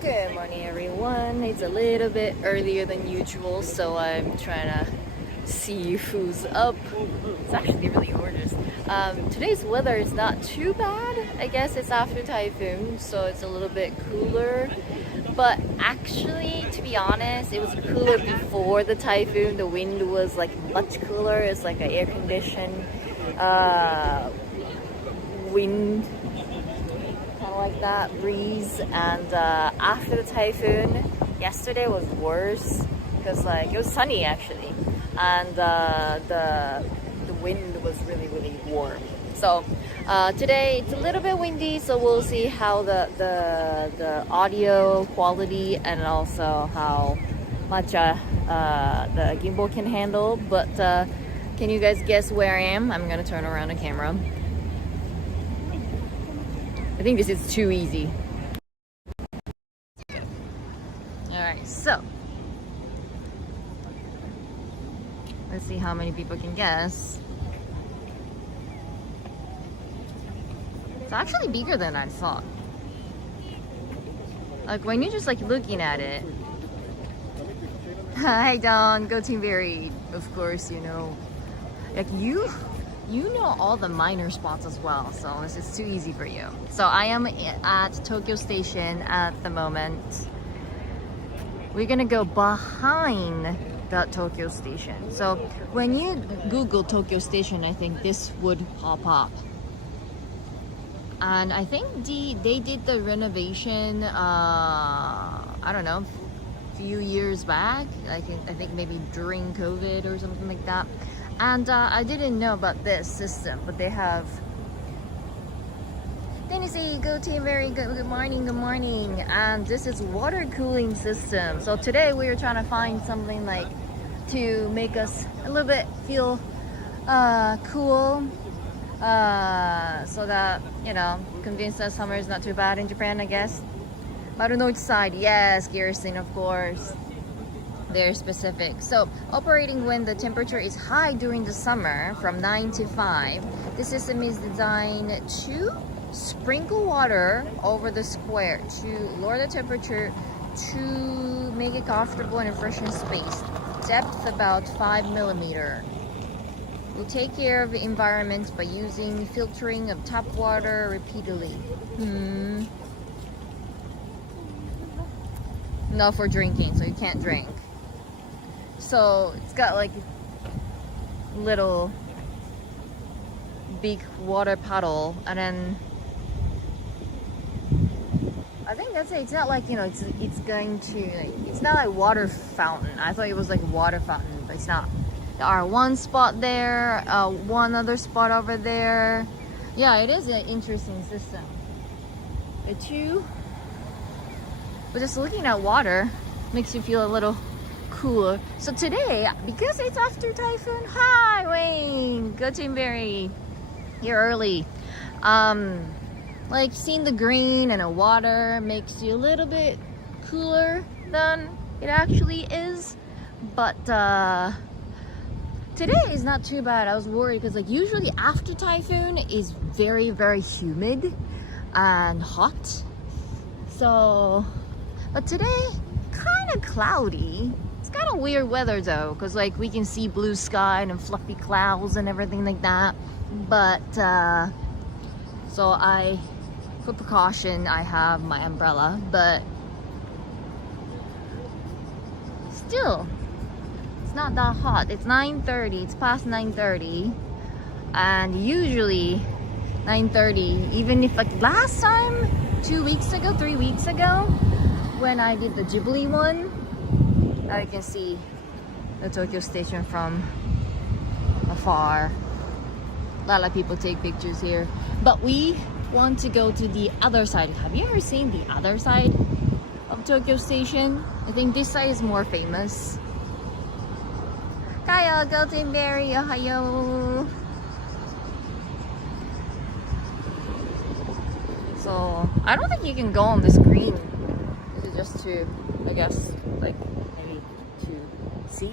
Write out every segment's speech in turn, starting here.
Good morning everyone. It's a little bit earlier than usual, so I'm trying to see who's up. It's actually really gorgeous. Today's weather is not too bad. I guess it's after typhoon, so it's a little bit cooler. But actually, to be honest, it was cooler before the typhoon. The wind was like much cooler. It's like an air conditioned wind, kind of like that breeze. And after the typhoon, yesterday was worse because like it was sunny actually, and the wind was really warm. So today it's a little bit windy, so we'll see how the audio quality and also how much the gimbal can handle. But can you guys guess where I am? I'm gonna turn around the camera. I think this is too easy. Alright, so let's see how many people can guess. It's actually bigger than I thought. Like when you're just like looking at it. Hi Don, go Team Berry. Of course, you know. Like you know all the minor spots as well, so this is too easy for you. So I am at Tokyo Station at the moment. We're gonna go behind the Tokyo Station. So when you Google Tokyo Station, I think this would pop up. And I think they did the renovation, I don't know, a few years back. I think maybe during COVID or something like that. And I didn't know about this system, but they have. Tennessee, go Team Very good morning, good morning. And this is water cooling system. So today we are trying to find something like to make us a little bit feel cool, so that, you know, convince that summer is not too bad in Japan, I guess. Marunouchi side, yes, Garrison, of course. They're specific. So operating when the temperature is high during the summer from 9 to 5. The system is designed to sprinkle water over the square to lower the temperature to make it comfortable and efficient space. Depth about 5 millimeter. Will take care of the environment by using filtering of tap water repeatedly. Not for drinking, so you can't drink. So it's got like little big water paddle, and then I think that's it. It's not like, you know, it's going to, it's not like water fountain. I thought it was like water fountain, but it's not. There are one spot there, one other spot over there. Yeah, it is an interesting system. The two, but just looking at water makes you feel a little cooler. So today, because it's after typhoon, hi Wayne, go Team Berry, you're early. Like seeing the green and the water makes you a little bit cooler than it actually is. But today is not too bad. I was worried because like usually after typhoon is very humid and hot. So, but today kind of cloudy. It's kind of weird weather though, because like we can see blue sky and fluffy clouds and everything like that. But so I, for precaution, I have my umbrella, but still it's not that hot. It's 9:30. It's past 9:30, and usually 9:30, even if like last time 2 weeks ago, 3 weeks ago, when I did the Ghibli one, I can see the Tokyo Station from afar. A lot of people take pictures here, but we want to go to the other side. Have you ever seen the other side of Tokyo Station? I think this side is more famous. Kaya, go Team Berry, ohayo. So I don't think you can go on the screen. This is just to, I guess, like maybe to see.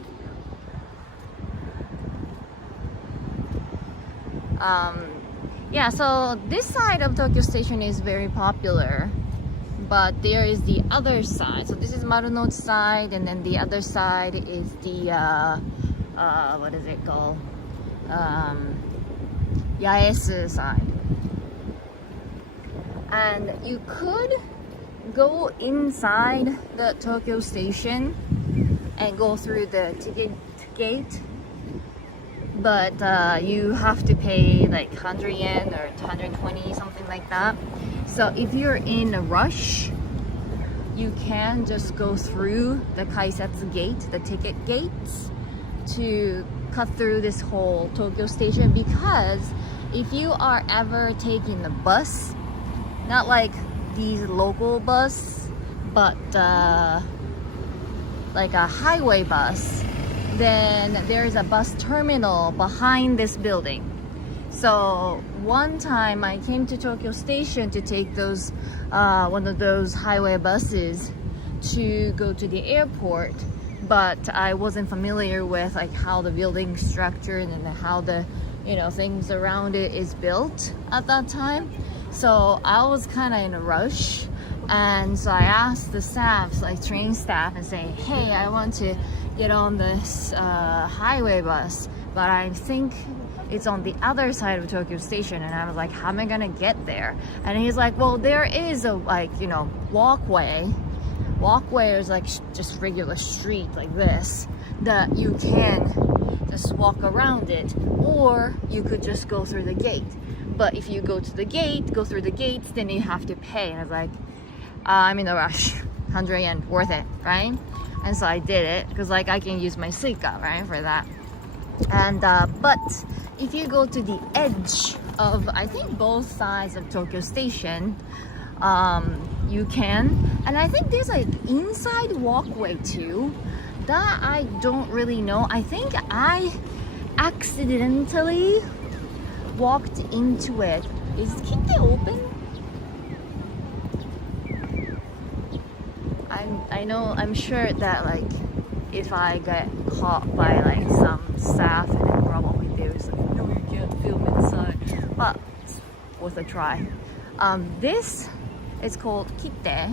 Yeah, so this side of Tokyo Station is very popular but there is the other side. So this is Marunouchi side, and then the other side is the what is it called? Yaesu side. And you could go inside the Tokyo station and go through the ticket gate, but you have to pay like 100 yen or 120, something like that. So if you're in a rush, you can just go through the kaisetsu gate, the ticket gates, to cut through this whole Tokyo station. Because if you are ever taking the bus, not like these local bus, but like a highway bus, then there's a bus terminal behind this building. So one time I came to Tokyo Station to take those one of those highway buses to go to the airport, but I wasn't familiar with like how the building structure and then how the things around it is built at that time. So I was kind of in a rush, and so I asked the staff, like train staff, and say, hey, I want to get on this highway bus, but I think it's on the other side of Tokyo Station. And I was like, how am I gonna get there? And he's like, well, there is a walkway is like just regular street like this that you can just walk around it, or you could just go through the gate. But if you go through the gates, then you have to pay. And I was like, I'm in a rush, 100 yen, worth it, right? And so I did it because like I can use my Suica, right, for that. And but if you go to the edge of, I think, both sides of Tokyo Station, you can. And I think there's like inside walkway too that I don't really know. I think I accidentally walked into it. Is Kitte open? I'm sure that like if I get caught by like some staff, and then probably there's like, no, you can't film inside, but it's worth a try. This is called Kitte.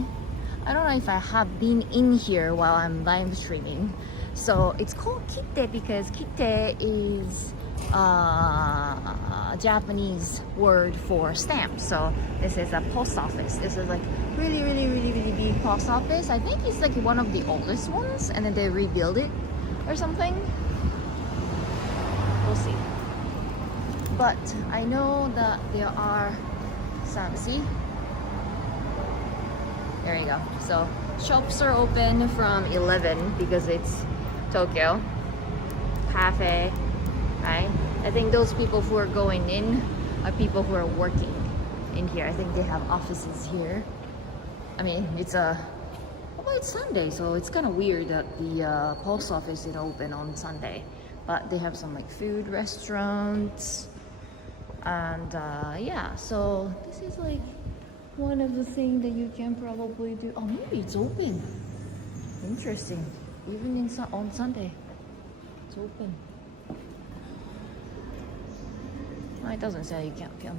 I don't know if I have been in here while I'm live streaming. So it's called Kitte because Kitte is a Japanese word for stamp. So this is a post office. This is like really big post office. I think it's like one of the oldest ones, and then they rebuild it or something. We'll see. But I know that there are some, see? There you go. So shops are open from 11 because it's Tokyo. Cafe, right? I think those people who are going in are people who are working in here. I think they have offices here. I mean, it's Sunday, so it's kind of weird that the post office is open on Sunday. But they have some like food restaurants, and yeah. So this is like one of the things that you can probably do. Oh, maybe it's open. Interesting. Even on Sunday, it's open. Oh, it doesn't say you can't film.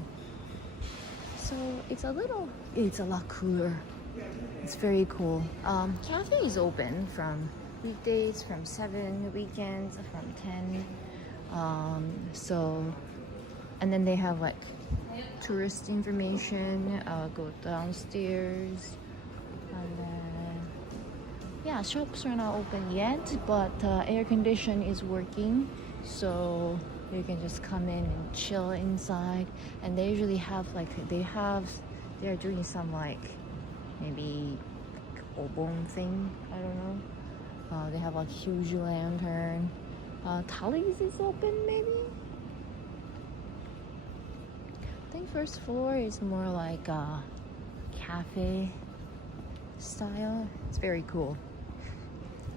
So it's a lot cooler. It's very cool. Cafe is open from weekdays from 7, weekends from 10. So, and then they have like tourist information. Go downstairs, and then yeah, shops are not open yet, but air condition is working, so you can just come in and chill inside. And they usually have like they're doing some like maybe obon thing, I don't know. They have like huge lantern. Tallies is open maybe. I think first floor is more like a cafe style. It's very cool,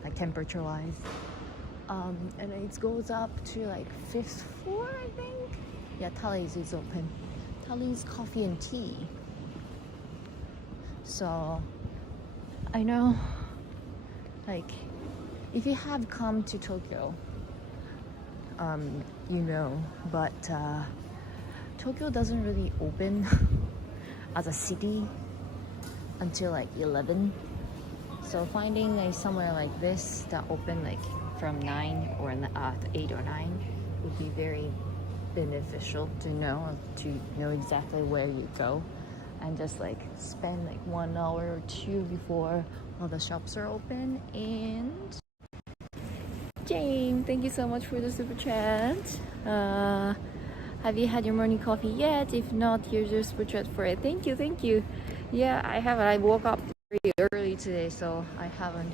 like temperature wise. And it goes up to like 5th floor, I think. Yeah, Tallies is open. Tallies Coffee and Tea. So I know, like, if you have come to Tokyo, you know, but Tokyo doesn't really open as a city until like 11. So finding like somewhere like this that open like from 9 or 8 or 9 would be very beneficial to know exactly where you go, and just like spend like 1 hour or 2 before all the shops are open. And Jane, thank you so much for the super chat. Have you had your morning coffee yet? If not, here's your super chat for it. Thank you. Yeah, I haven't. I woke up very early today, so I haven't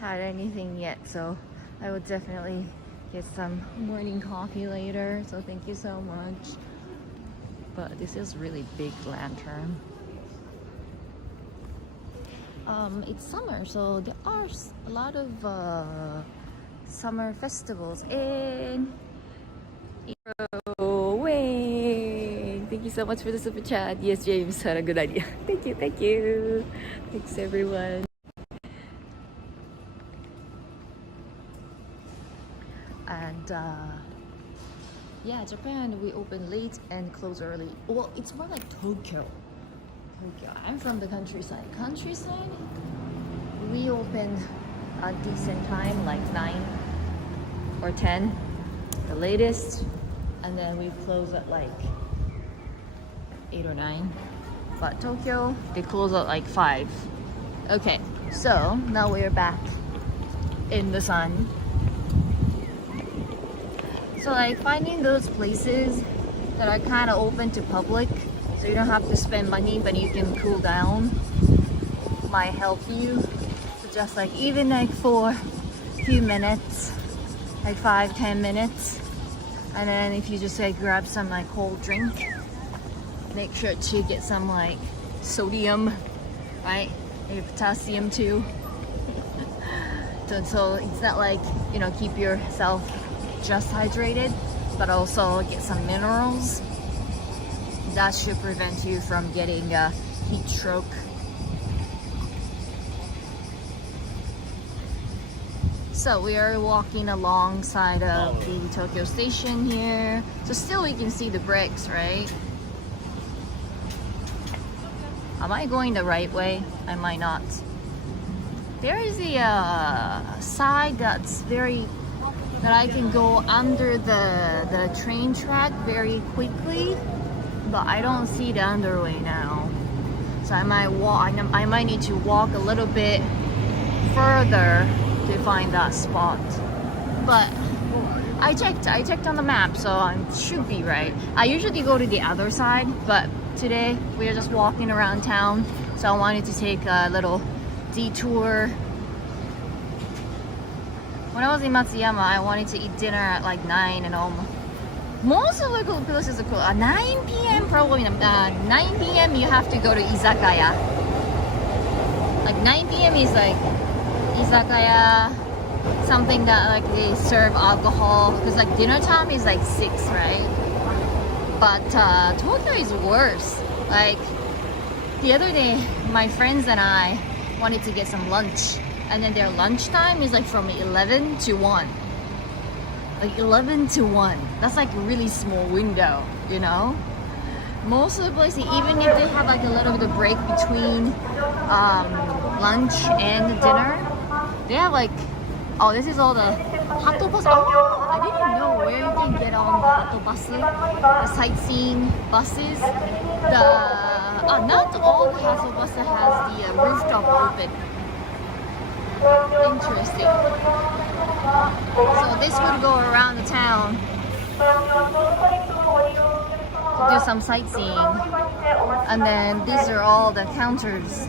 had anything yet. So I would definitely get some morning coffee later. So thank you so much. But this is really big lantern. It's summer, so there are a lot of summer festivals in Wayne. Thank you so much for the super chat. Yes, James had a good idea. Thank you. Thanks everyone. And yeah, Japan, we open late and close early. Well, it's more like Tokyo. I'm from the countryside. We open a decent time, like 9 or 10, the latest, and then we close at like 8 or 9. But Tokyo, they close at like 5. Okay, so now we're back in the sun. So like finding those places that are kind of open to public, so you don't have to spend money but you can cool down, might help you. So just like even like for a few minutes, like 5-10 minutes, and then if you just like grab some like cold drink, make sure to get some like sodium, right? Maybe potassium too. So it's not like, keep yourself just hydrated, but also get some minerals. That should prevent you from getting a heat stroke. So we are walking alongside of the Tokyo station here. So still we can see the bricks, right? Am I going the right way? I might not. There is a side that I can go under the train track very quickly, but I don't see the underway now. So I might need to walk a little bit further to find that spot. But I checked on the map, so I should be right. I usually go to the other side, but today we are just walking around town, so I wanted to take a little detour. When I was in Matsuyama, I wanted to eat dinner at like 9 and all. Most of the places are cool. 9 p.m. probably. 9 p.m. you have to go to izakaya. Like 9 p.m. is like izakaya, something that like they serve alcohol. Because like dinner time is like 6, right? But Tokyo is worse. Like the other day, my friends and I wanted to get some lunch. And then their lunchtime is like from 11 to 1. Like 11 to 1. That's like a really small window, Most of the places, even if they have like a little bit of break between lunch and dinner, they have like, this is all the hato bus. I didn't know where you can get on the hato bus, the sightseeing buses. Not all the hato buses has the rooftop open. Interesting. So this would go around the town to do some sightseeing, and then these are all the counters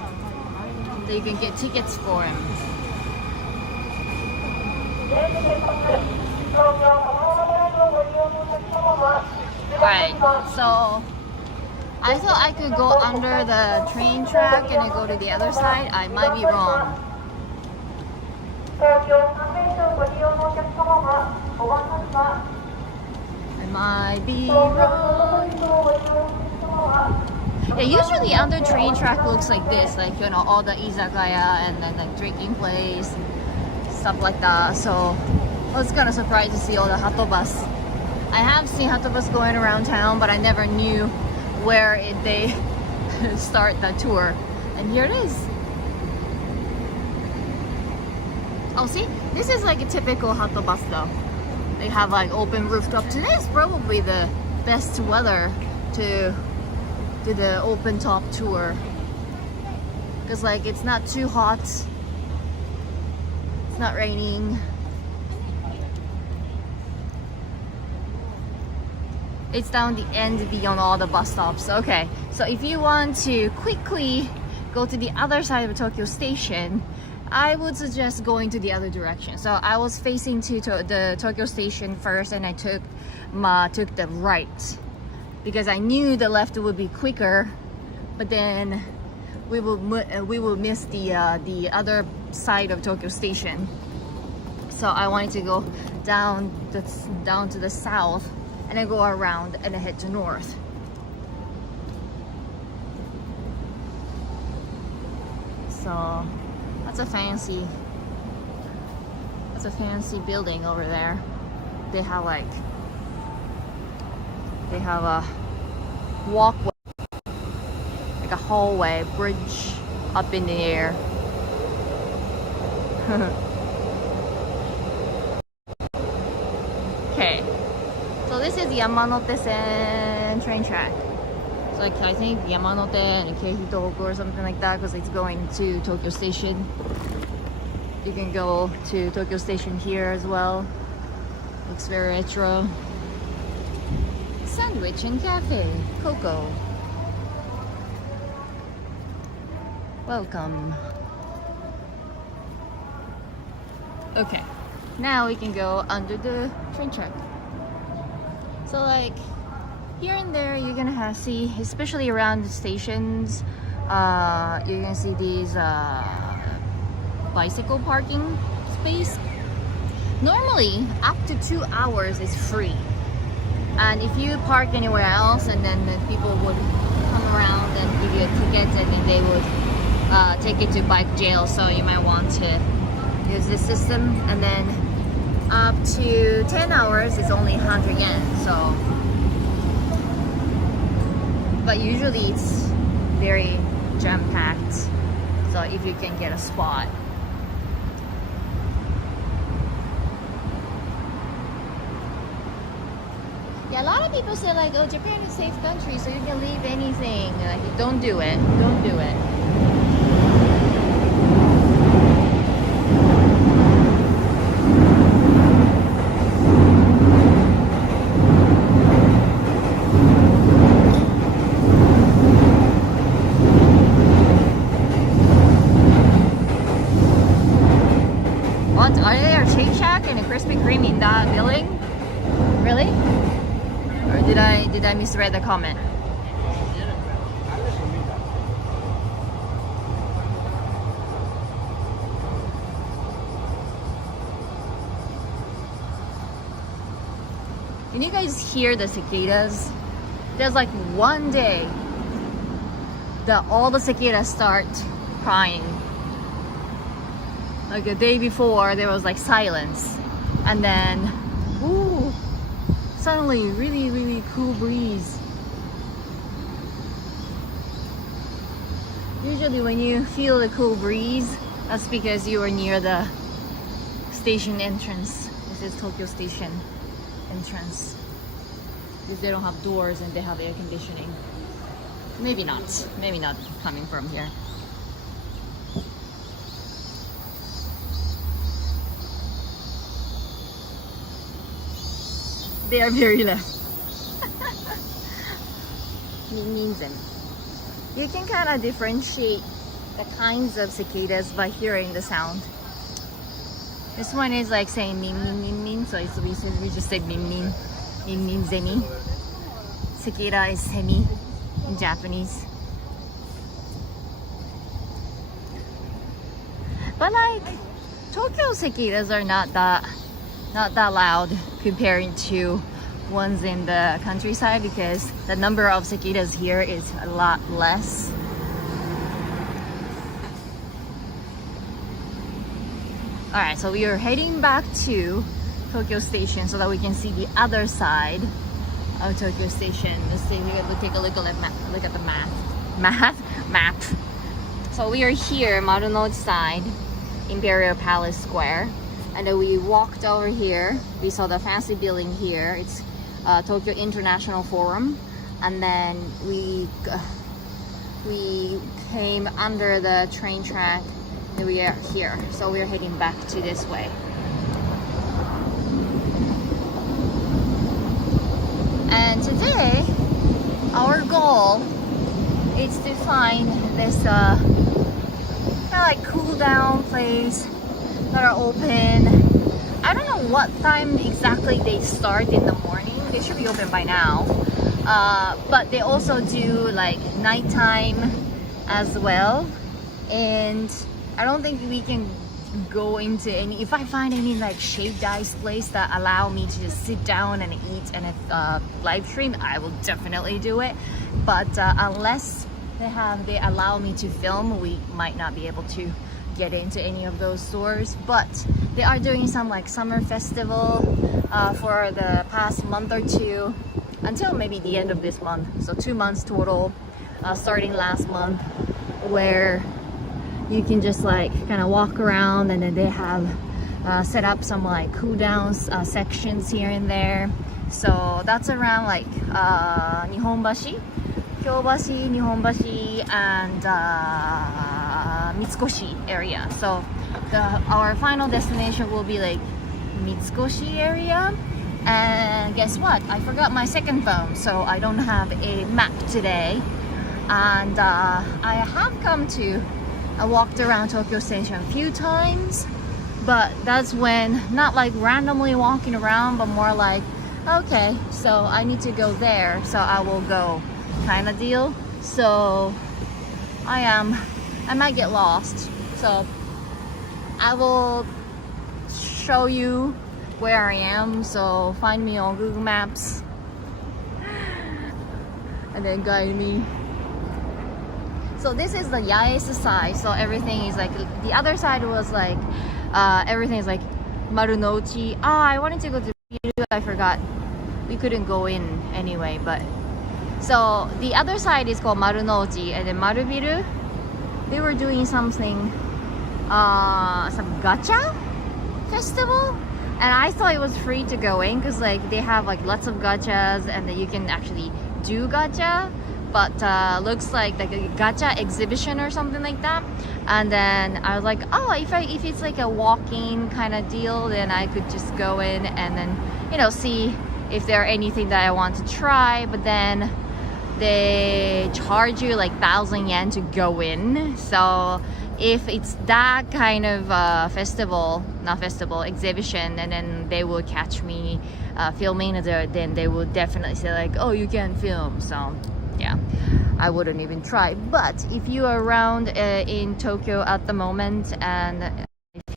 that you can get tickets for him. Alright, so I thought I could go under the train track and then go to the other side. I might be wrong. I might be wrong. Yeah, usually under train track looks like this, like all the izakaya and then like drinking place, stuff like that. So I was kind of surprised to see all the hato bus. I have seen hato bus going around town, but I never knew where they start the tour. And here it is. Oh, see? This is like a typical Hatto bus though. They have like open rooftop. Today is probably the best weather to do the open top tour. Because like it's not too hot. It's not raining. It's down the end beyond all the bus stops. Okay, so if you want to quickly go to the other side of Tokyo Station, I would suggest going to the other direction. So I was facing to the Tokyo Station first, and I took the right because I knew the left would be quicker, but then we will miss the other side of Tokyo Station. So I wanted to go down to the south, and then go around and then head to north. So that's a fancy building over there. They have a walkway, like a hallway bridge up in the air. Okay, so this is Yamanote-sen train track. So like I think Yamanote and Keihitoku or something like that, because it's going to Tokyo Station. You can go to Tokyo Station here as well. Looks very retro. Sandwich and cafe, Coco. Welcome. Okay, now we can go under the train track. So like here and there you're gonna see, especially around the stations, you're gonna see these bicycle parking space. Normally up to 2 hours is free, and if you park anywhere else, and then the people would come around and give you a ticket, and then they would take you to bike jail. So you might want to use this system. And then up to 10 hours is only 100 yen. So, but usually it's very jam-packed, so if you can get a spot. Yeah, a lot of people say like, oh, Japan is a safe country, so you can leave anything. Like, don't do it. Don't do it. What? Are there a Shake Shack and a Krispy Kreme in that building? Really? Or did I misread the comment? Can you guys hear the cicadas? There's like one day that all the cicadas start crying. Like the day before there was like silence, and then ooh, suddenly really cool breeze. Usually when you feel the cool breeze, that's because you are near the station entrance. This is Tokyo Station entrance. If they don't have doors and they have air conditioning. Maybe not coming from here. They are very loud. You can kind of differentiate the kinds of cicadas by hearing the sound. This one is like saying min min min min, so we just say min min min min zemi. Cicada is semi in Japanese. But like Tokyo cicadas are not that loud comparing to ones in the countryside, because the number of cicadas here is a lot less. Alright, so we are heading back to Tokyo Station so that we can see the other side of Tokyo Station. Let's see, we'll take a look at the map. So So we are here, Marunouchi side, Imperial Palace Square. And then we walked over here. We saw the fancy building here. It's Tokyo International Forum. And then we came under the train track and we are here. So we're heading back to this way. And today, our goal is to find this kind of like cool down place that are open. I don't know what time exactly they start in the morning. They should be open by now. But they also do like nighttime as well. And I don't think we can go into any, if I find any like shaved ice place that allow me to just sit down and eat and live stream, I will definitely do it. But unless they allow me to film, we might not be able to get into any of those stores. But they are doing some like summer festival for the past month or two until maybe the end of this month. So 2 months total, starting last month, where you can just like kind of walk around, and then they have set up some like cool down sections here and there. So that's around like Nihonbashi, Kyobashi, Nihonbashi, and Mitsukoshi area. So our final destination will be like Mitsukoshi area. And guess what? I forgot my second phone, so I don't have a map today. And I have come to I walked around Tokyo Station a few times, but that's when, not like randomly walking around, but more like, okay, so I need to go there, so I will go kind of deal. So I might get lost, so I will show you where I am. So find me on Google Maps and then guide me. So this is the Yaesu side, so everything is like, the other side was like, everything is like Marunouchi. I wanted to go to Biru, I forgot. We couldn't go in anyway, but. So the other side is called Marunouchi, and then Marubiru, they were doing something, some gacha festival. And I thought it was free to go in, because like they have like lots of gachas, and then you can actually do gacha. But looks like a gacha exhibition or something like that. And then I was like, oh, if it's like a walk-in kind of deal, then I could just go in and then, you know, see if there are anything that I want to try. But then they charge you like 1,000 yen to go in. So if it's that kind of exhibition, and then they will catch me filming there, then they will definitely say like, oh, you can film. So yeah, I wouldn't even try. But if you are around in Tokyo at the moment, and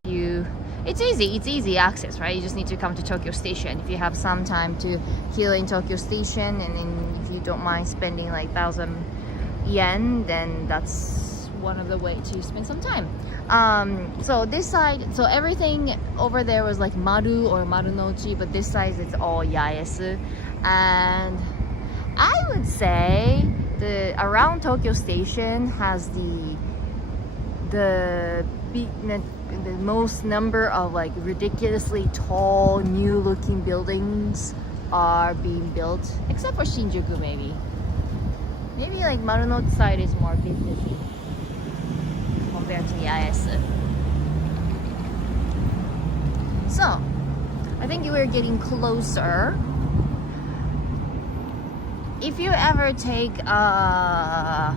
it's easy access, right? You just need to come to Tokyo Station. If you have some time to kill in Tokyo Station, and then if you don't mind spending like 1,000 yen, then that's one of the ways to spend some time. So this side, so everything over there was like Maru or Marunouchi, but this side it's all Yaesu. And I would say around Tokyo Station has the most number of like ridiculously tall new looking buildings are being built, except for Shinjuku maybe like Marunouchi side is more businessy compared to Yaesu. So I think we're getting closer. If you ever take a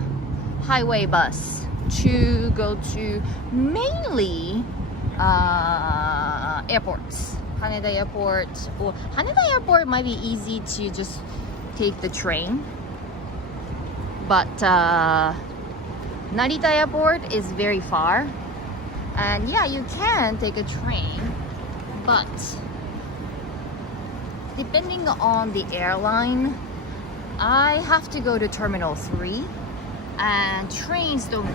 highway bus to go to mainly airports, Haneda Airport, or Haneda Airport might be easy to just take the train, but Narita Airport is very far, and yeah, you can take a train, but depending on the airline, I have to go to Terminal 3, and trains don't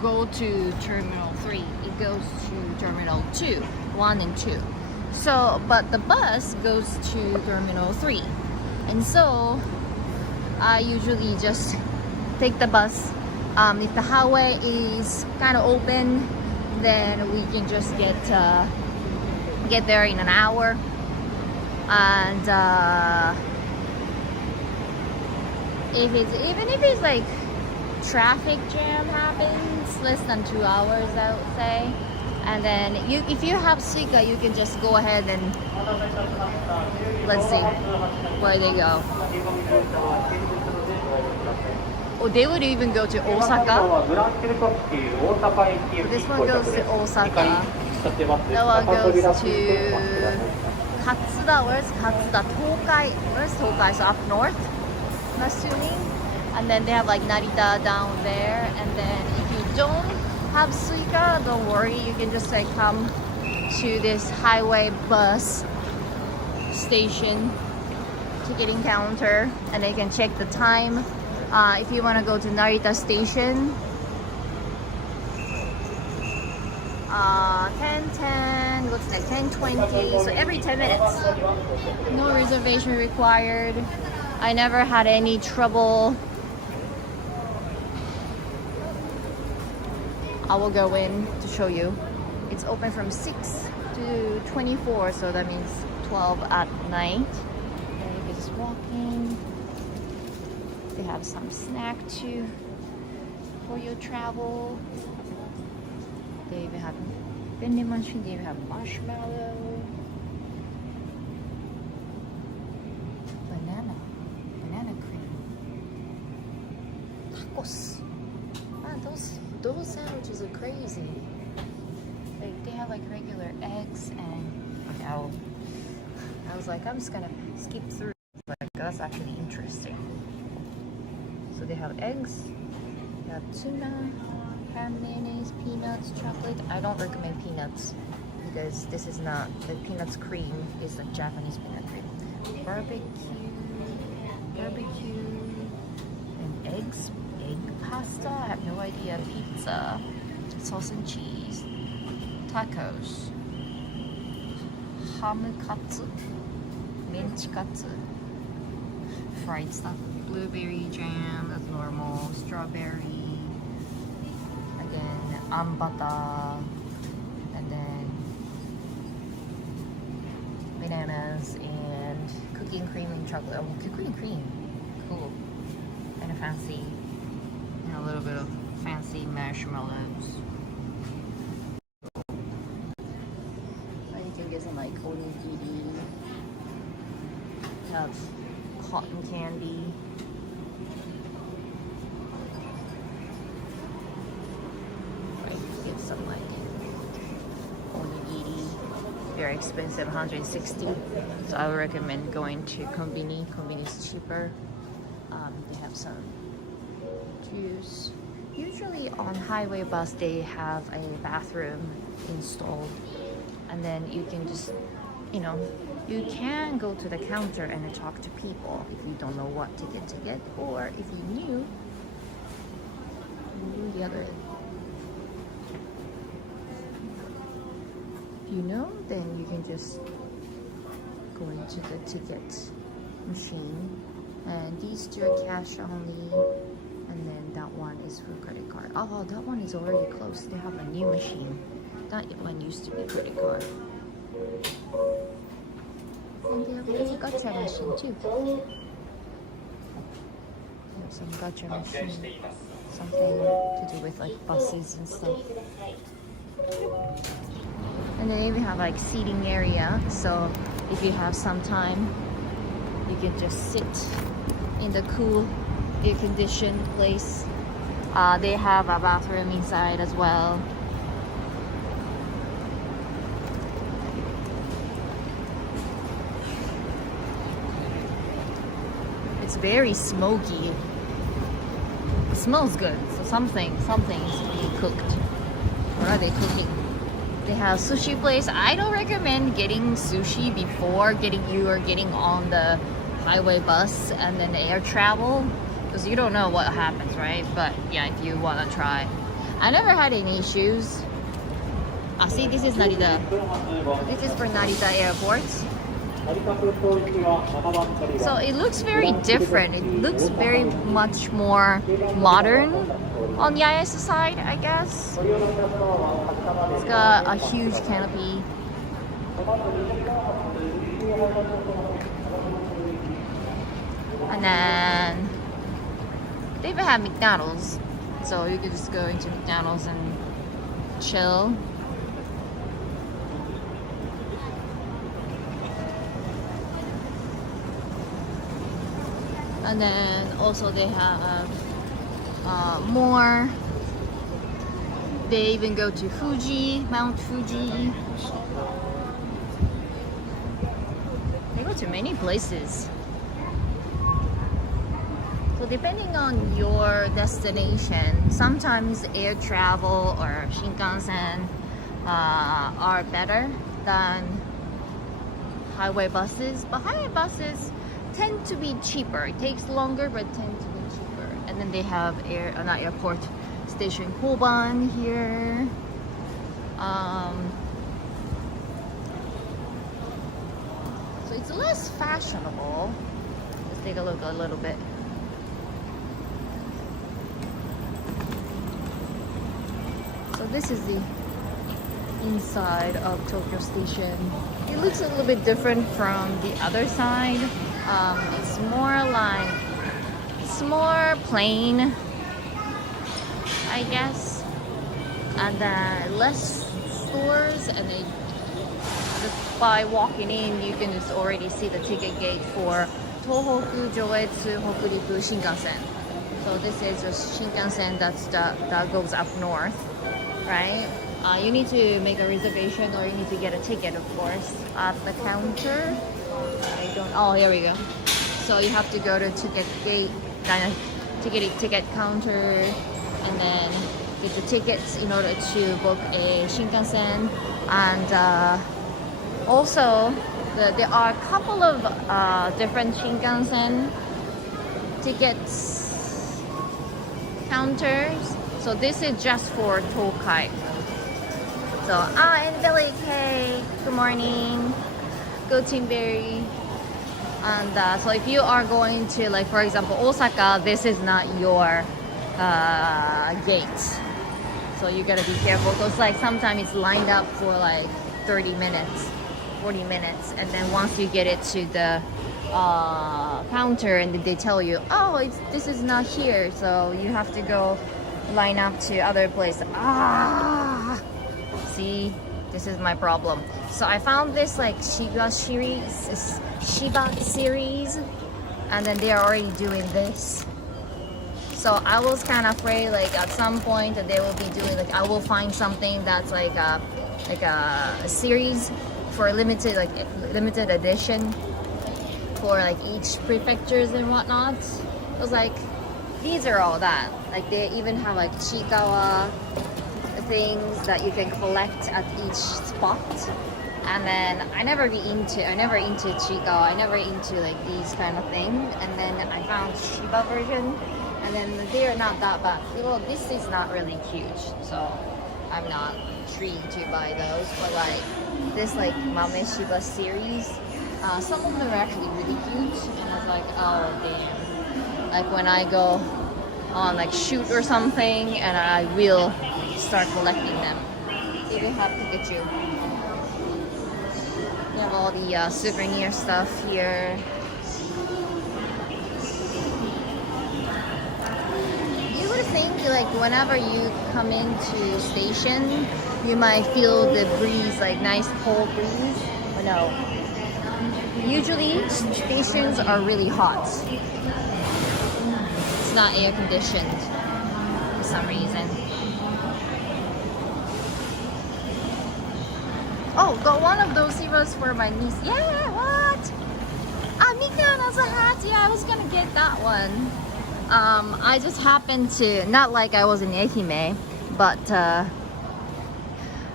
go to Terminal 3. It goes to Terminal 2, 1 and 2. So, but the bus goes to Terminal 3. And so, I usually just take the bus If the highway is kind of open, then we can just get there in an hour. And even if it's like traffic jam happens, less than 2 hours, I would say. And then if you have Suica, you can just go ahead and let's see where they go. Oh, they would even go to Osaka. This one goes to Osaka. That one goes to Katsuda. Where's Katsuda? Tokai. Where's Tokai? So up north, I'm assuming. And then they have like Narita down there. And then if you don't have Suica, don't worry. You can just like come to this highway bus station ticketing counter, and they can check the time. If you want to go to Narita Station, 10:10, looks like 10:20, so every 10 minutes. No reservation required. I never had any trouble. I will go in to show you. It's open from 6 to 24, so that means 12 at night. And you're just walking. They have some snack too for your travel. They even have vending machine. They even have marshmallow, banana cream, tacos. Man, those sandwiches are crazy. Like they have like regular eggs and I was like, I'm just gonna skip through. Like that's actually interesting. So they have eggs, they have tuna, ham, mayonnaise, peanuts, chocolate. I don't recommend peanuts because this is not, the peanuts cream is like Japanese peanut cream. Barbecue, and eggs, egg pasta, I have no idea, pizza, sauce and cheese, tacos, hamukatsu, menchikatsu, fried stuff, blueberry jam, that's normal, strawberry, again, ambata, and then bananas and cooking cream and chocolate. Oh, cooking cream, cool, and a fancy, a little bit of fancy marshmallows. I think it's like onigiri. Have cotton candy. Get some like onigiri. Very expensive, 160. So I would recommend going to Konbini. Konbini is cheaper. They have some juice. Usually on highway bus they have a bathroom installed, and then you can just, you know, you can go to the counter and talk to people if you don't know what ticket to get, or if you knew the other end. If you know, then you can just go into the ticket machine, and these two are cash only, and then that one is for credit card. Oh, that one is already closed. They have a new machine. That one used to be credit card. And they have a gacha machine too. They have some gacha machine, something to do with like buses and stuff. And then they even have like seating area, so if you have some time, you can just sit in the cool, air-conditioned place. They have a bathroom inside as well. It's very smoky. It smells good. So something's being cooked. What are they cooking? They have sushi place. I don't recommend getting sushi before getting on the highway bus and then air travel, because you don't know what happens, right? But yeah, if you want to try. I never had any issues. See, this is Narita. This is for Narita Airport. So it looks very different. It looks very much more modern on the Yaesu side, I guess. It's got a huge canopy. And then they even have McDonald's. So you could just go into McDonald's and chill. And then also they have more. They even go to Mount Fuji. They go to many places. So depending on your destination, sometimes air travel or Shinkansen are better than highway buses. But highway buses tend to be cheaper. It takes longer, but tend to be cheaper. And then they have not airport station Koban here. So it's less fashionable. Let's take a look a little bit. So this is the inside of Tokyo Station. It looks a little bit different from the other side. It's more plain, I guess, and then less stores, and then just by walking in you can just already see the ticket gate for Tohoku Joetsu Hokuriku Shinkansen. So this is a Shinkansen that goes up north, right? You need to make a reservation, or you need to get a ticket, of course, at the counter. Oh, here we go. So you have to go to ticket gate, ticket counter, and then get the tickets in order to book a Shinkansen. And also, there are a couple of different Shinkansen tickets counters. So this is just for Tokai. So, and Billy K, good morning. Go Team Berry. And so if you are going to, like, for example, Osaka, this is not your gate. So you gotta be careful, because like sometimes it's lined up for like 30 minutes, 40 minutes. And then once you get it to the counter, and they tell you, oh, this is not here. So you have to go line up to other place. See, this is my problem. So I found this like Shiba series, and then they are already doing this. So I was kind of afraid, like at some point that they will be doing, like I will find something that's like a series for limited edition for like each prefectures and whatnot. It was like, these are all that. Like they even have like Chikawa things that you can collect at each spot. And then I never into Chikawa, I never into like these kind of things. And then I found Shiba version, and then they're not that bad. Well, this is not really huge, so I'm not intrigued to buy those. But like this like Mame Shiba series, some of them are actually really huge, and I was like, oh damn. Like when I go on like shoot or something, and I will start collecting them. They will have Pikachu. We have all the souvenir stuff here. You would think like whenever you come into station, you might feel the breeze, like nice cold breeze. But no. Usually stations are really hot. It's not air conditioned for some reason. Oh, got one of those heroes for my niece. Yeah, what? Mika has a hat. Yeah, I was gonna get that one. I just happened to, not like I was in Ehime, but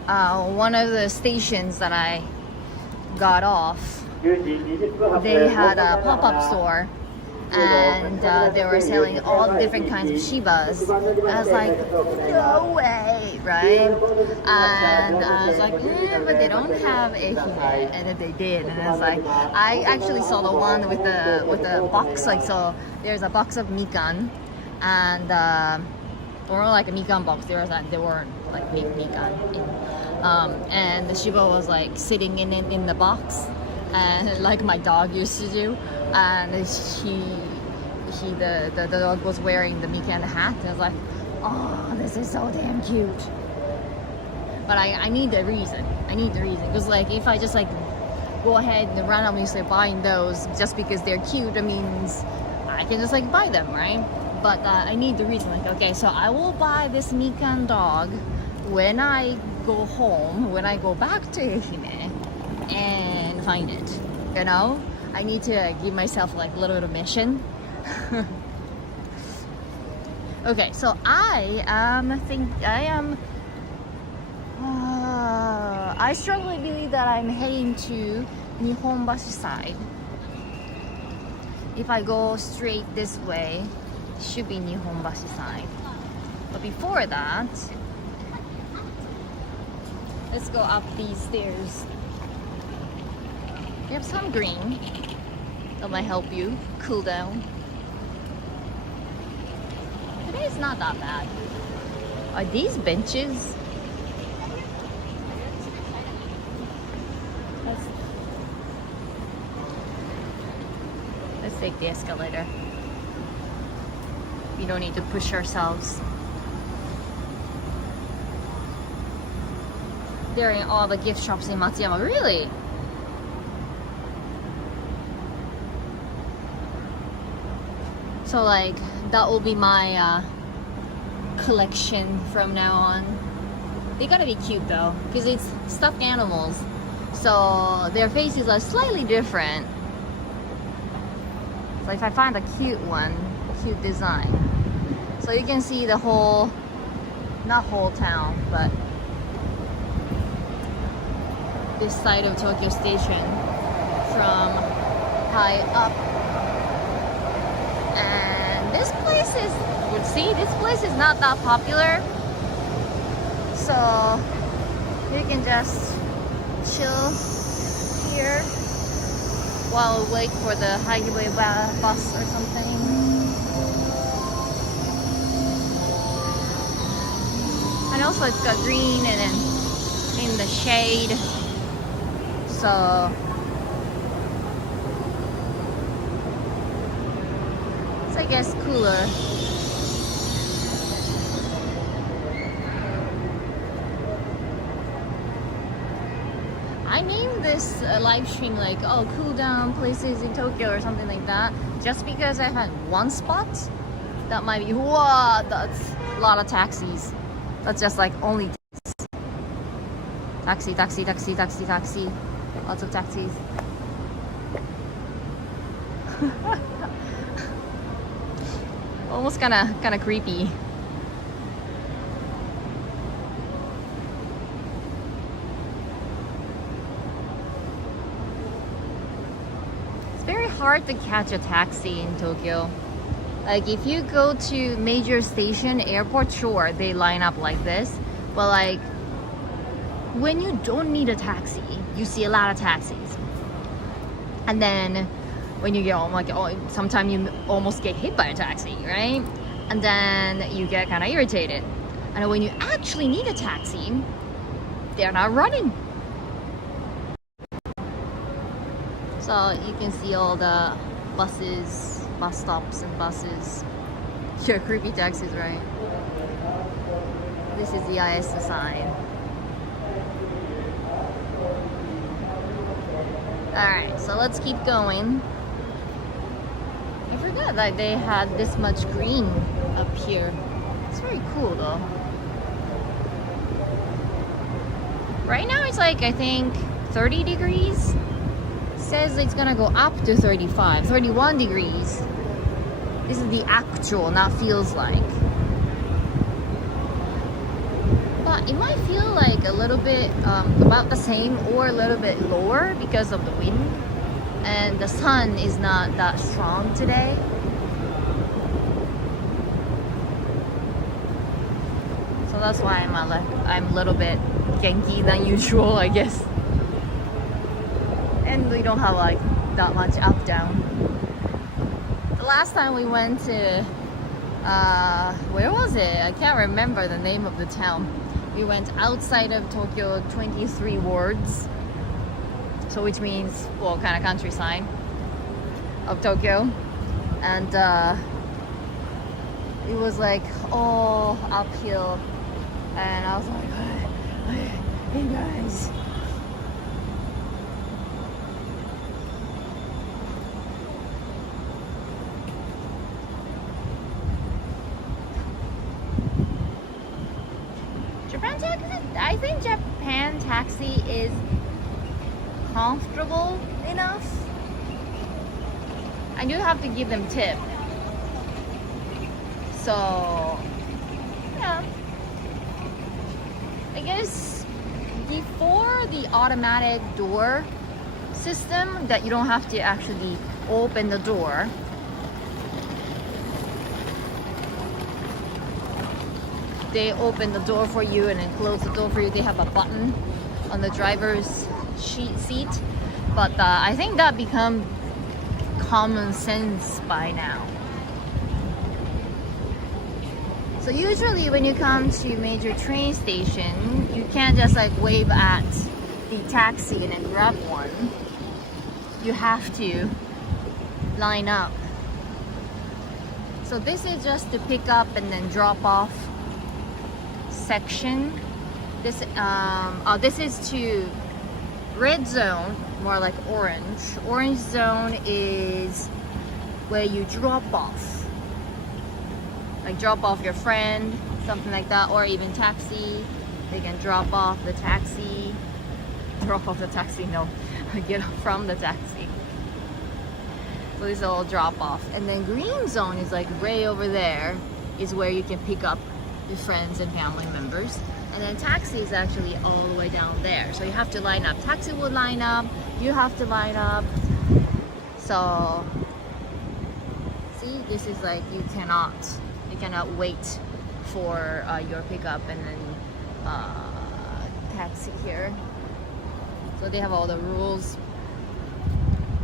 one of the stations that I got off, they had a pop-up store, and they were selling all different kinds of Shibas. I was like, no way. cute, right? And I was like, but they don't have a hime, and then they did, and I was like, I actually saw the one with the box, like, so there's a box of mikan, and or like a mikan box. There were like big mikan in, and the Shiba was like sitting in the box, and like my dog used to do, and the dog was wearing the mikan hat, and I was like, oh, this is so damn cute. But I need the reason. Because like if I just like go ahead and randomly start buying those just because they're cute, it means I can just like buy them, right? But I need the reason. Like, okay, so I will buy this mikan dog when I go home, when I go back to Ehime and find it. You know, I need to give myself like a little bit of mission. Okay, so I strongly believe that I'm heading to Nihonbashi side. If I go straight this way, it should be Nihonbashi side. But before that, let's go up these stairs. We have some green that might help you cool down. Today is not that bad. Are these benches? Let's take the escalator. We don't need to push ourselves. They're in all the gift shops in Matsuyama. Really? So like that will be my collection from now on. They gotta be cute though, because it's stuffed animals, so their faces are slightly different. So if I find a cute one, cute design, so you can see the whole, not whole town, but this side of Tokyo Station from high up. And this place is, this place is not that popular, so you can just chill here while we wait for the heatwave bus or something. And also it's got green and then in the shade, so it's, I guess, cooler. I named this live stream like, oh, cool down places in Tokyo or something like that, just because I had one spot that might be, whoa, that's a lot of taxis. That's just like only taxi, taxi, taxi, taxi, taxi. Lots of taxis. Almost kind of creepy. It's very hard to catch a taxi in Tokyo. Like if you go to major station, airport, sure, they line up like this. But like when you don't need a taxi, you see a lot of taxis. And then when you get home, like, oh, sometimes you almost get hit by a taxi, right? And then you get kind of irritated. And when you actually need a taxi, they're not running. So you can see all the buses, bus stops and buses. Sure, creepy taxis, right? This is the Yaesu side. Alright, so let's keep going. I forgot that they had this much green up here. It's very cool though. Right now it's like, I think 30 degrees. It says it's gonna go up to 35, 31 degrees. This is the actual, not feels like. But it might feel like a little bit about the same or a little bit lower because of the wind. And the sun is not that strong today. So that's why I'm a little bit genki than usual, I guess. And we don't have like that much up down. The last time we went to where was it? I can't remember the name of the town. We went outside of Tokyo, 23 wards. So which means, well, kind of countryside of Tokyo. And it was like all uphill. And I was like, hey guys. I think Japan taxi is comfortable enough. I do have to give them tip. So, yeah. I guess before the automatic door system that you don't have to actually open the door, they open the door for you and then close the door for you. They have a button on the driver's seat, but I think that become common sense by now. So usually when you come to major train station, you can't just like wave at the taxi and then grab one. You have to line up. So this is just to pick up and then drop off section. This is to red zone, more like orange. Orange zone is where you drop off, like drop off your friend, something like that, or even taxi. They can drop off the taxi. Drop off the taxi, no, get from the taxi. So this is all drop off. And then green zone is like way over there, is where you can pick up your friends and family members. And then taxi is actually all the way down there. So you have to line up. Taxi will line up, you have to line up. So see, this is like you cannot wait for your pickup and then taxi here. So they have all the rules.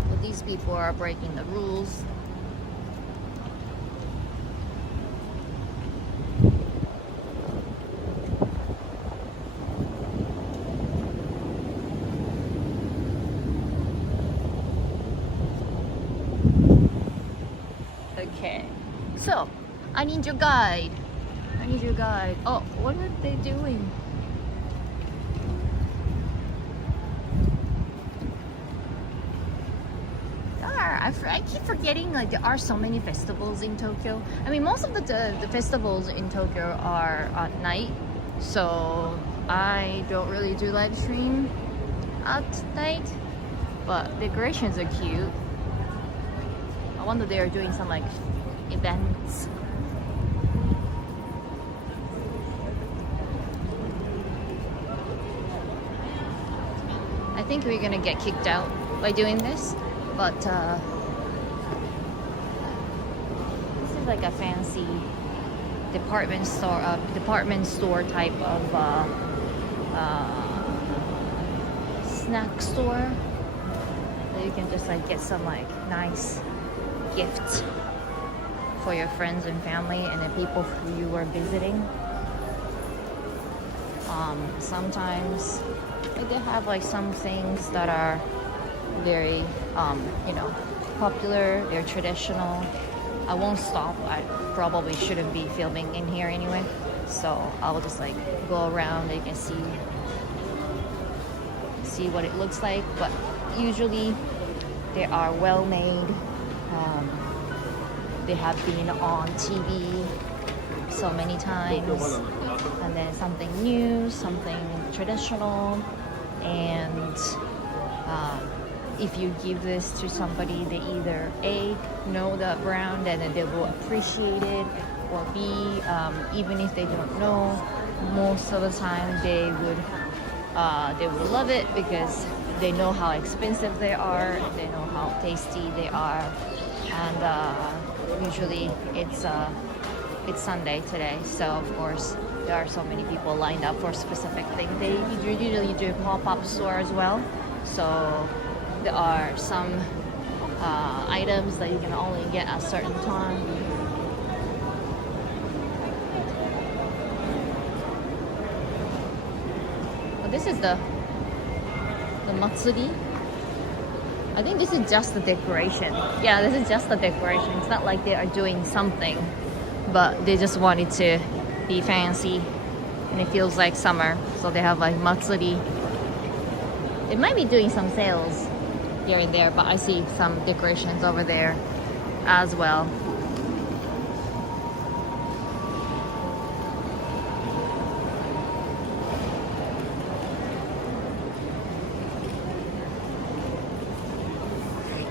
So these people are breaking the rules. Okay, so I need your guide. Oh, what are they doing? I keep forgetting, like, there are so many festivals in Tokyo. I mean, most of the festivals in Tokyo are at night, so I don't really do live stream at night, but decorations are cute. I wonder they are doing some like events. I think we're gonna get kicked out by doing this, but this is like a fancy department store type of snack store. So you can just like get some like nice gifts for your friends and family and the people who you are visiting. Sometimes they have like some things that are very popular, they're traditional. I won't stop. I probably shouldn't be filming in here anyway, so I'll just like go around. You can see what it looks like, but usually they are well made. They have been on TV so many times, and then something new, something traditional. And if you give this to somebody, they either A, know the brand and they will appreciate it, or B, even if they don't know, most of the time they would love it because they know how expensive they are, they know how tasty they are. And usually it's Sunday today, so of course there are so many people lined up for a specific thing. They usually do pop-up store as well. So there are some items that you can only get at a certain time. Oh, this is the Matsuri. I think this is just the decoration. Yeah, this is just the decoration. It's not like they are doing something, but they just wanted to be fancy, and it feels like summer. So they have like Matsuri. It might be doing some sales here and there, but I see some decorations over there as well.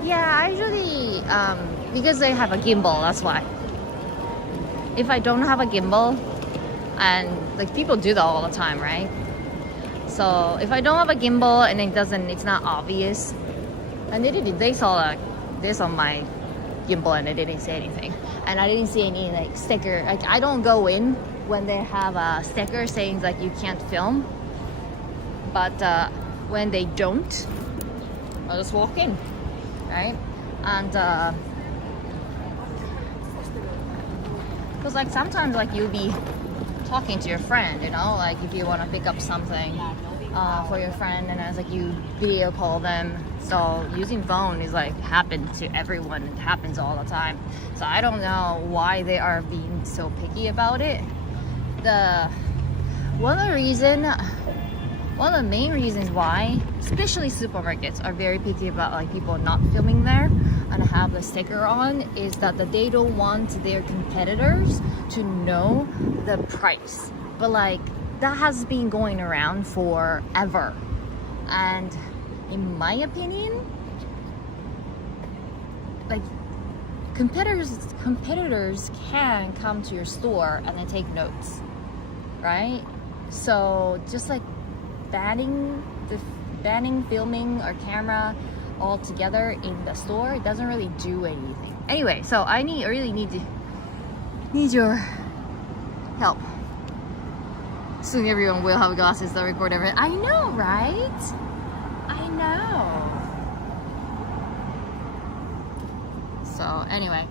Yeah, I usually, because I have a gimbal, that's why. If I don't have a gimbal, and like people do that all the time, right? So if I don't have a gimbal and it's not obvious, and they saw like this on my gimbal and they didn't say anything, and I didn't see any like sticker. Like I don't go in when they have a sticker saying like you can't film, but when they don't, I'll just walk in. Right? And because like sometimes like you'll be talking to your friend, you know, like if you want to pick up something for your friend, and as like you video call them. So using phone is like happens to everyone. It happens all the time. So I don't know why they are being so picky about it. One of the main reasons why, especially supermarkets, are very picky about like people not filming there and have the sticker on, is that they don't want their competitors to know the price. But like that has been going around forever, and in my opinion, like competitors can come to your store and then take notes, right? So just like banning filming or camera altogether in the store, it doesn't really do anything. Anyway, so I really need your help. Soon everyone will have glasses that record everything. I know, right? I know. So anyway,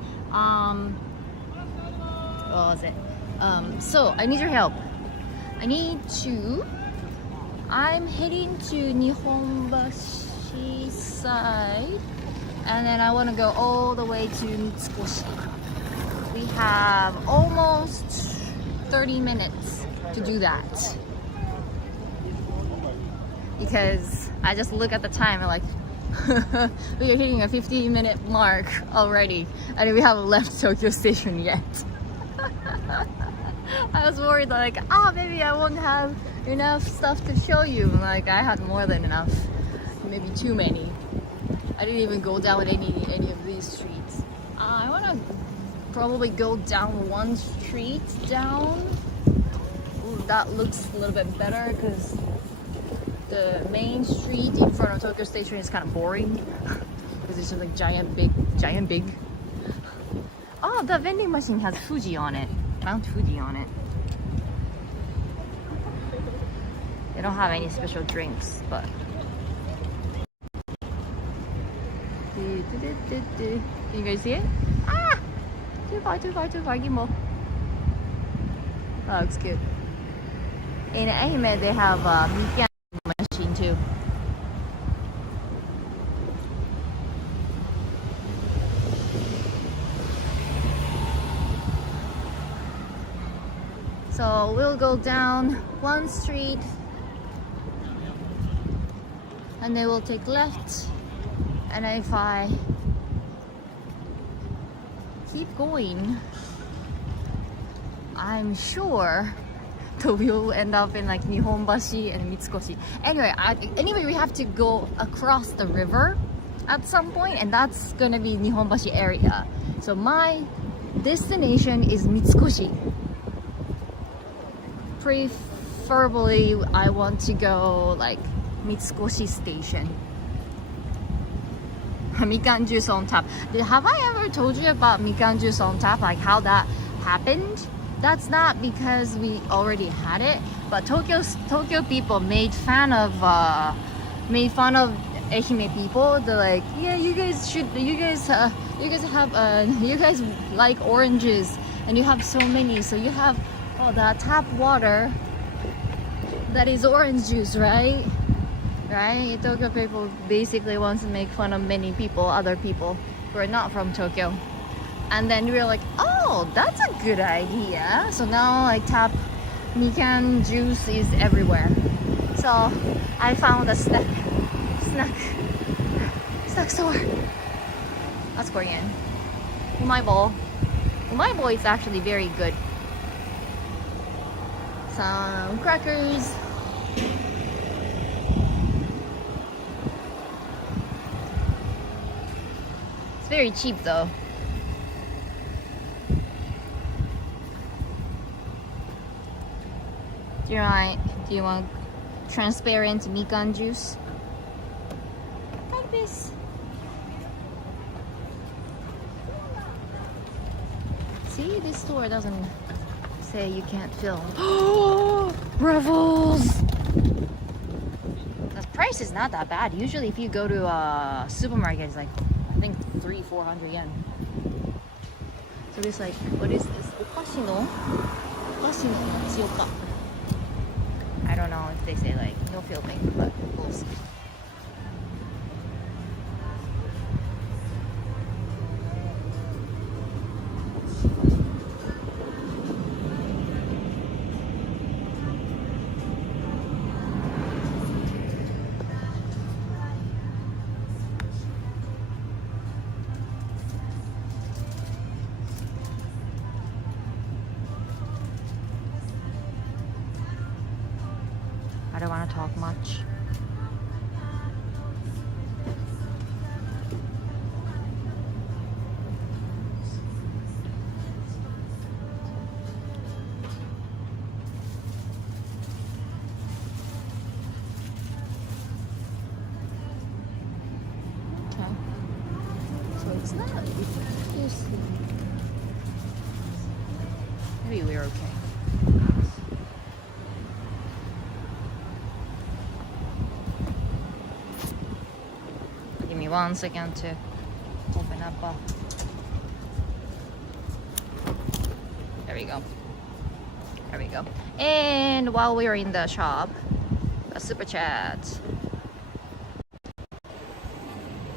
what was it? So I need your help. I'm heading to Nihonbashi side, and then I want to go all the way to Mitsukoshi. We have almost 30 minutes to do that, because I just look at the time and like we are hitting a 15-minute mark already, and we haven't left Tokyo Station yet. I was worried like, maybe I won't have enough stuff to show you. Like I had more than enough, maybe too many. I didn't even go down any of these streets. I want to probably go down one street down. Ooh, that looks a little bit better, because the main street in front of Tokyo Station is kind of boring because it's just like giant big. Oh, the vending machine has Fuji on it. Mount Fuji on it. They don't have any special drinks, but can you guys see it? Too far, Gimbal. That looks cute. In anime, they have a Mikan machine too. So we'll go down one street, and then we'll take left, and if I keep going, I'm sure that we'll end up in like Nihonbashi and Mitsukoshi. Anyway, we have to go across the river at some point, and that's gonna be Nihonbashi area. So my destination is Mitsukoshi. Preferably, I want to go like Mitsukoshi Station. Mikan juice on tap. Have I ever told you about mikan juice on tap? Like how that happened? that's not because we already had it, but Tokyo people made fun of Ehime people. They're like, yeah, you guys like oranges and you have so many, so you have that tap water that is orange juice, right? Tokyo people basically wants to make fun of many people, other people who are not from Tokyo. And then we were like, oh, that's a good idea. So now like tap mikan juice is everywhere. So I found a snack store. That's Korean. Umaibo is actually very good. Some crackers. It's very cheap though. Do you want transparent mikan juice? Like this. See, this store doesn't say you can't film. Ruffles! The price is not that bad. Usually if you go to a supermarket, it's like, I think 300-400 yen. So this like, what is this? Okashi no tsuyoka. I don't know if they say like no filming, but we'll see. I don't want to talk much. Okay. So it's not. Maybe we're okay. Give me 1 second to open up. There we go. There we go. And while we are in the shop, a super chat.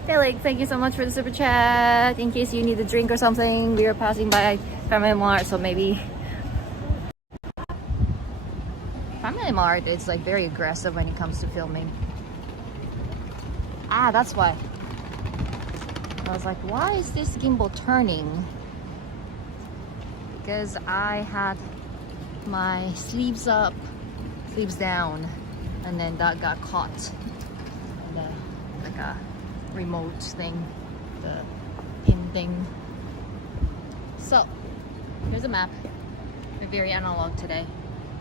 Felix, thank you so much for the super chat. In case you need a drink or something, we are passing by Family Mart, so maybe. Family Mart is like very aggressive when it comes to filming. Ah, that's why. I was like, why is this gimbal turning? Because I had my sleeves up, sleeves down, and then that got caught in the, like a remote thing, the pin thing. So, here's a map. We're very analog today.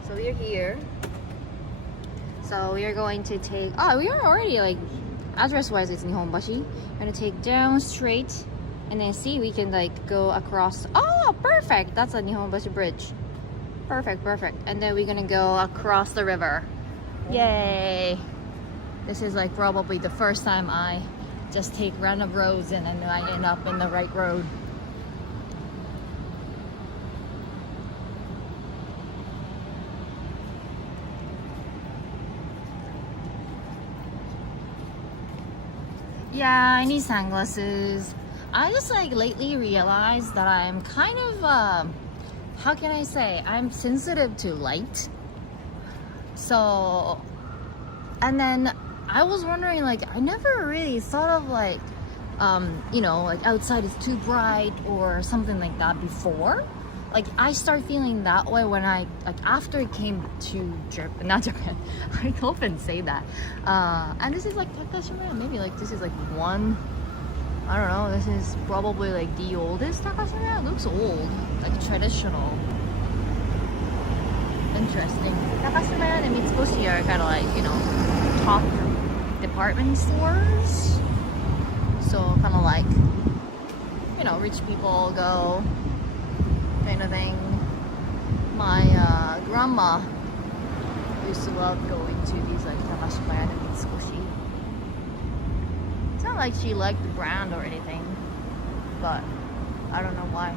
So we're here. So we are going to take, we are already like, address-wise it's Nihonbashi. We're gonna take down straight and then see we can like go across. Oh, perfect! That's a Nihonbashi bridge. Perfect. And then we're gonna go across the river. Yay! This is like probably the first time I just take random roads and then I end up in the right road. Yeah, I need sunglasses. I just like lately realized that I'm kind of, how can I say? I'm sensitive to light. So, and then I was wondering, like, I never really thought of like, you know, like outside is too bright or something like that before. Like I start feeling that way when I, like after it came to Japan, not Japan, I often say that. And this is like Takashima, maybe like this is like one, I don't know, this is probably like the oldest Takashima. It looks old, like traditional. Interesting. Takashima and Mitsubishi are kind of like, you know, top department stores. So kind of like, you know, rich people go kind of thing. My grandma used to love going to these like Takashimaya and Mitsukoshi. It's not like she liked the brand or anything, but I don't know why.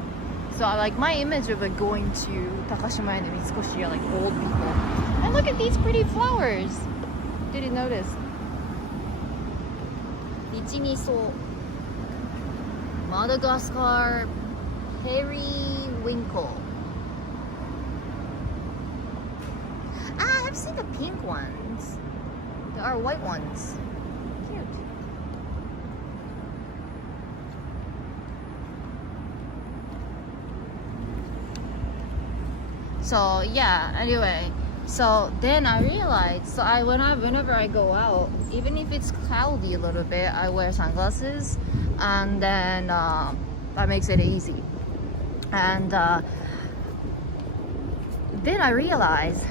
So like my image of like going to Takashimaya and Mitsukoshi are like old people. And look at these pretty flowers. Didn't notice. Ichiniso, Madagascar, periwinkle. Ah, I've seen the pink ones. There are white ones. Cute. So yeah, anyway, so then I realized, so whenever I go out, even if it's cloudy a little bit, I wear sunglasses, and then that makes it easy. And then I realized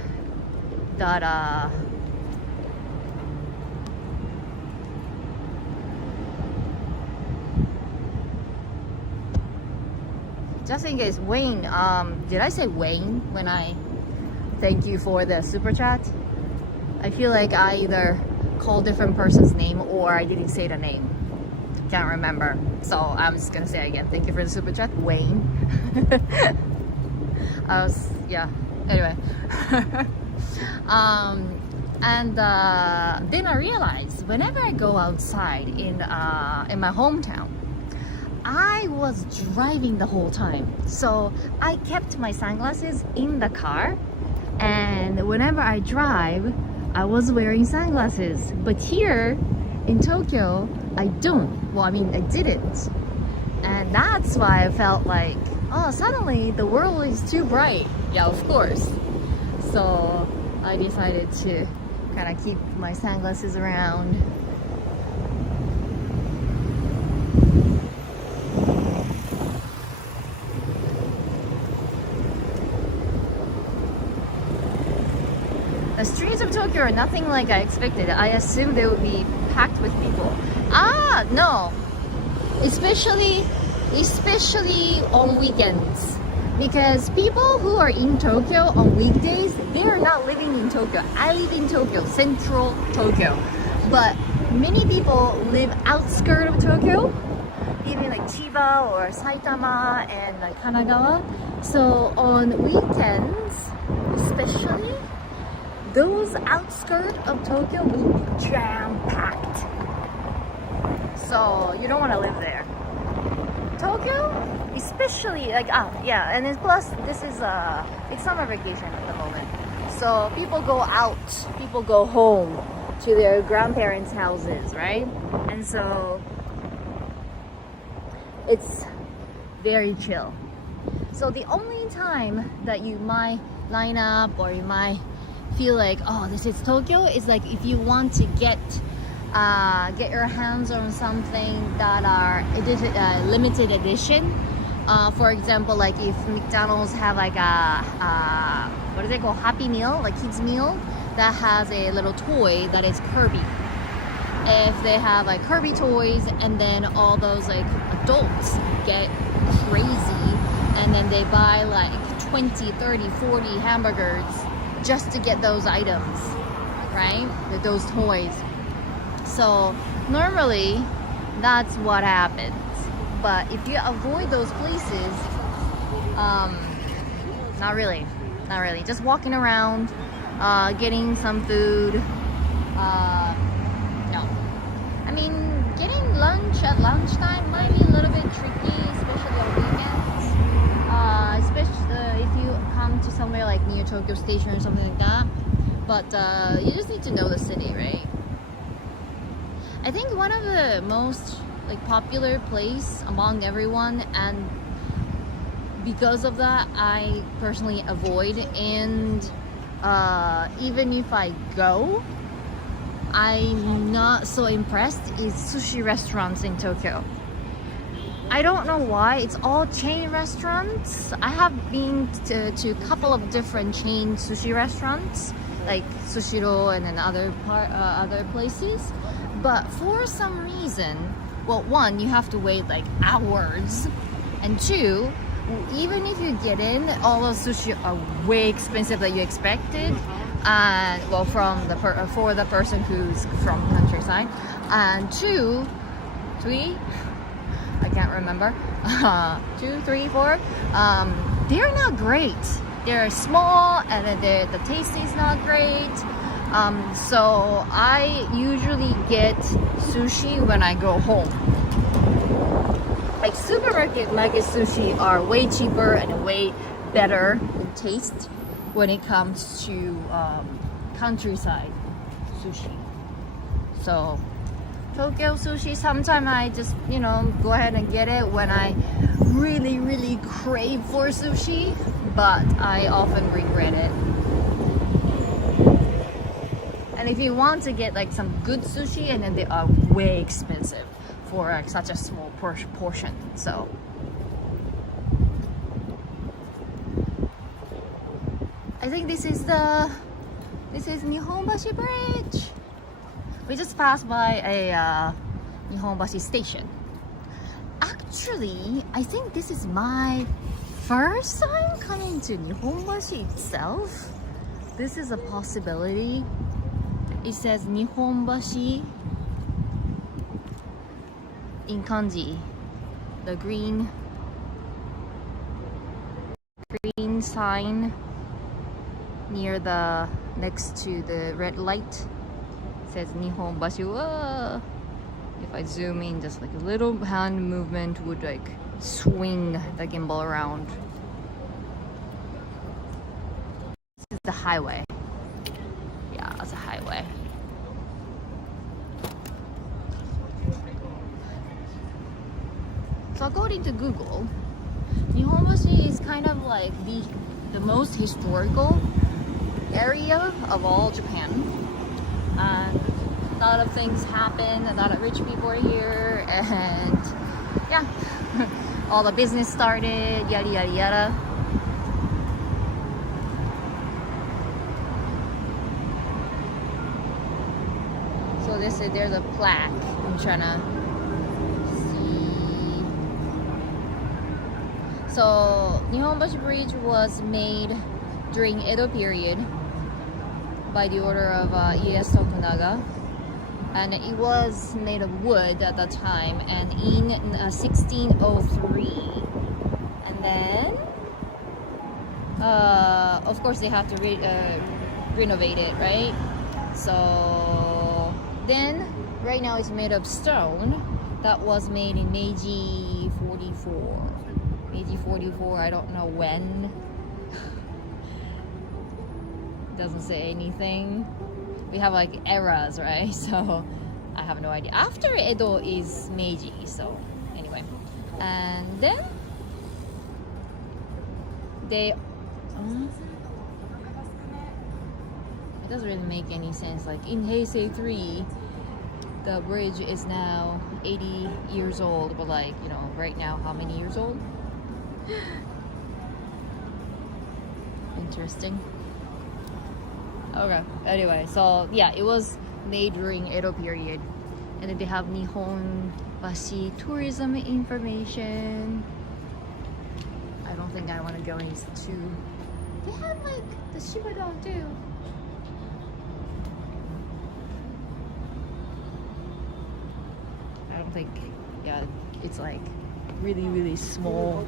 that just in case, Wayne, did I say Wayne when I thank you for the super chat? I feel like I either called different person's name or I didn't say the name. Can't remember. So I'm just gonna say again, thank you for the super chat, Wayne. Yeah, anyway. And then I realized whenever I go outside in my hometown, I was driving the whole time. So I kept my sunglasses in the car, and whenever I drive, I was wearing sunglasses. But here in Tokyo, I don't. Well, I mean, I didn't. And that's why I felt like, oh, suddenly the world is too bright. Yeah, of course. So I decided to kind of keep my sunglasses around. The streets of Tokyo are nothing like I expected. I assumed they would be packed with people. Ah, no. Especially on weekends. Because people who are in Tokyo on weekdays, they are not living in Tokyo. I live in Tokyo, central Tokyo. But many people live outskirts of Tokyo, even like Chiba or Saitama and like Kanagawa. So on weekends, especially, those outskirts of Tokyo will be jam-packed. So you don't want to live there. Tokyo, especially like yeah, and then plus this is it's summer vacation at the moment. So people go out, people go home to their grandparents' houses, right? And so it's very chill. So the only time that you might line up or you might feel like, oh, this is Tokyo, is like if you want to get your hands on something that are limited edition. For example, like if McDonald's have like a what is it called, Happy Meal, like kids meal that has a little toy that is Kirby. If they have like Kirby toys, and then all those like adults get crazy and then they buy like 20, 30, 40 hamburgers just to get those items, right? With those toys. So normally that's what happens. But if you avoid those places, not really. Just walking around, getting some food. No. I mean, getting lunch at lunchtime might be a little bit tricky, especially on weekends. Especially if you come to somewhere like near Tokyo Station or something like that. But you just need to know the city, right? I think one of the most like popular place among everyone, and because of that I personally avoid, and even if I go, I'm not so impressed, is sushi restaurants in Tokyo. I don't know why. It's all chain restaurants. I have been to a couple of different chain sushi restaurants like Sushiro and then other places, but for some reason, well, one, you have to wait like hours, and two, even if you get in, all those sushi are way expensive than you expected. And well, for the person who's from countryside. And 2, 3, I can't remember. 2, 3, 4. They're not great. They're small, and then the taste is not great. So I usually get sushi when I go home. Like supermarket sushi are way cheaper and way better in taste when it comes to countryside sushi. So Tokyo sushi, sometimes I just, go ahead and get it when I really crave for sushi, but I often regret it. And if you want to get like some good sushi, and then they are way expensive for like such a small portion. So I think this is Nihonbashi Bridge. We just passed by a Nihonbashi station. Actually, I think this is my first time coming to Nihonbashi itself. This is a possibility. It says Nihonbashi in kanji. The green sign next to the red light says Nihonbashi. Whoa. If I zoom in, just like a little hand movement would like swing the gimbal around. This is the highway. Yeah, it's a highway. So according to Google, Nihonbashi is kind of like the most historical area of all Japan. And a lot of things happen, a lot of rich people are here, and yeah, all the business started, yada yada yada. So there's a plaque. I'm trying to see. So Nihonbashi Bridge was made during Edo period by the order of Yaesu Tokunaga, and it was made of wood at the time. And in 1603, and then of course they have to renovate it, right? So then right now it's made of stone that was made in Meiji 44. I don't know when. Doesn't say anything. We have like eras, right? So I have no idea. After Edo is Meiji. So anyway, and then it doesn't really make any sense. Like in Heisei 3, the bridge is now 80 years old, but like, right now, how many years old? Interesting. Okay, anyway, so yeah, it was made during Edo period. And then they have Nihonbashi tourism information. I don't think I want to go into too. They have like the Shibadon too. I don't think, yeah, it's like really small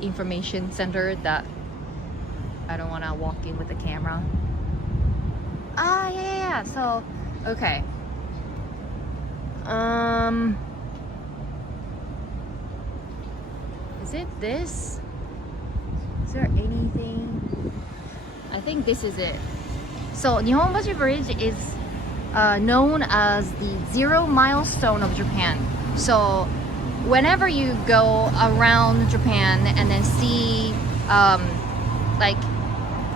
information center that I don't want to walk in with a camera. Yeah. So, okay. Is it this? Is there anything? I think this is it. So, Nihonbashi Bridge is known as the 0 milestone of Japan. So, whenever you go around Japan and then see, like,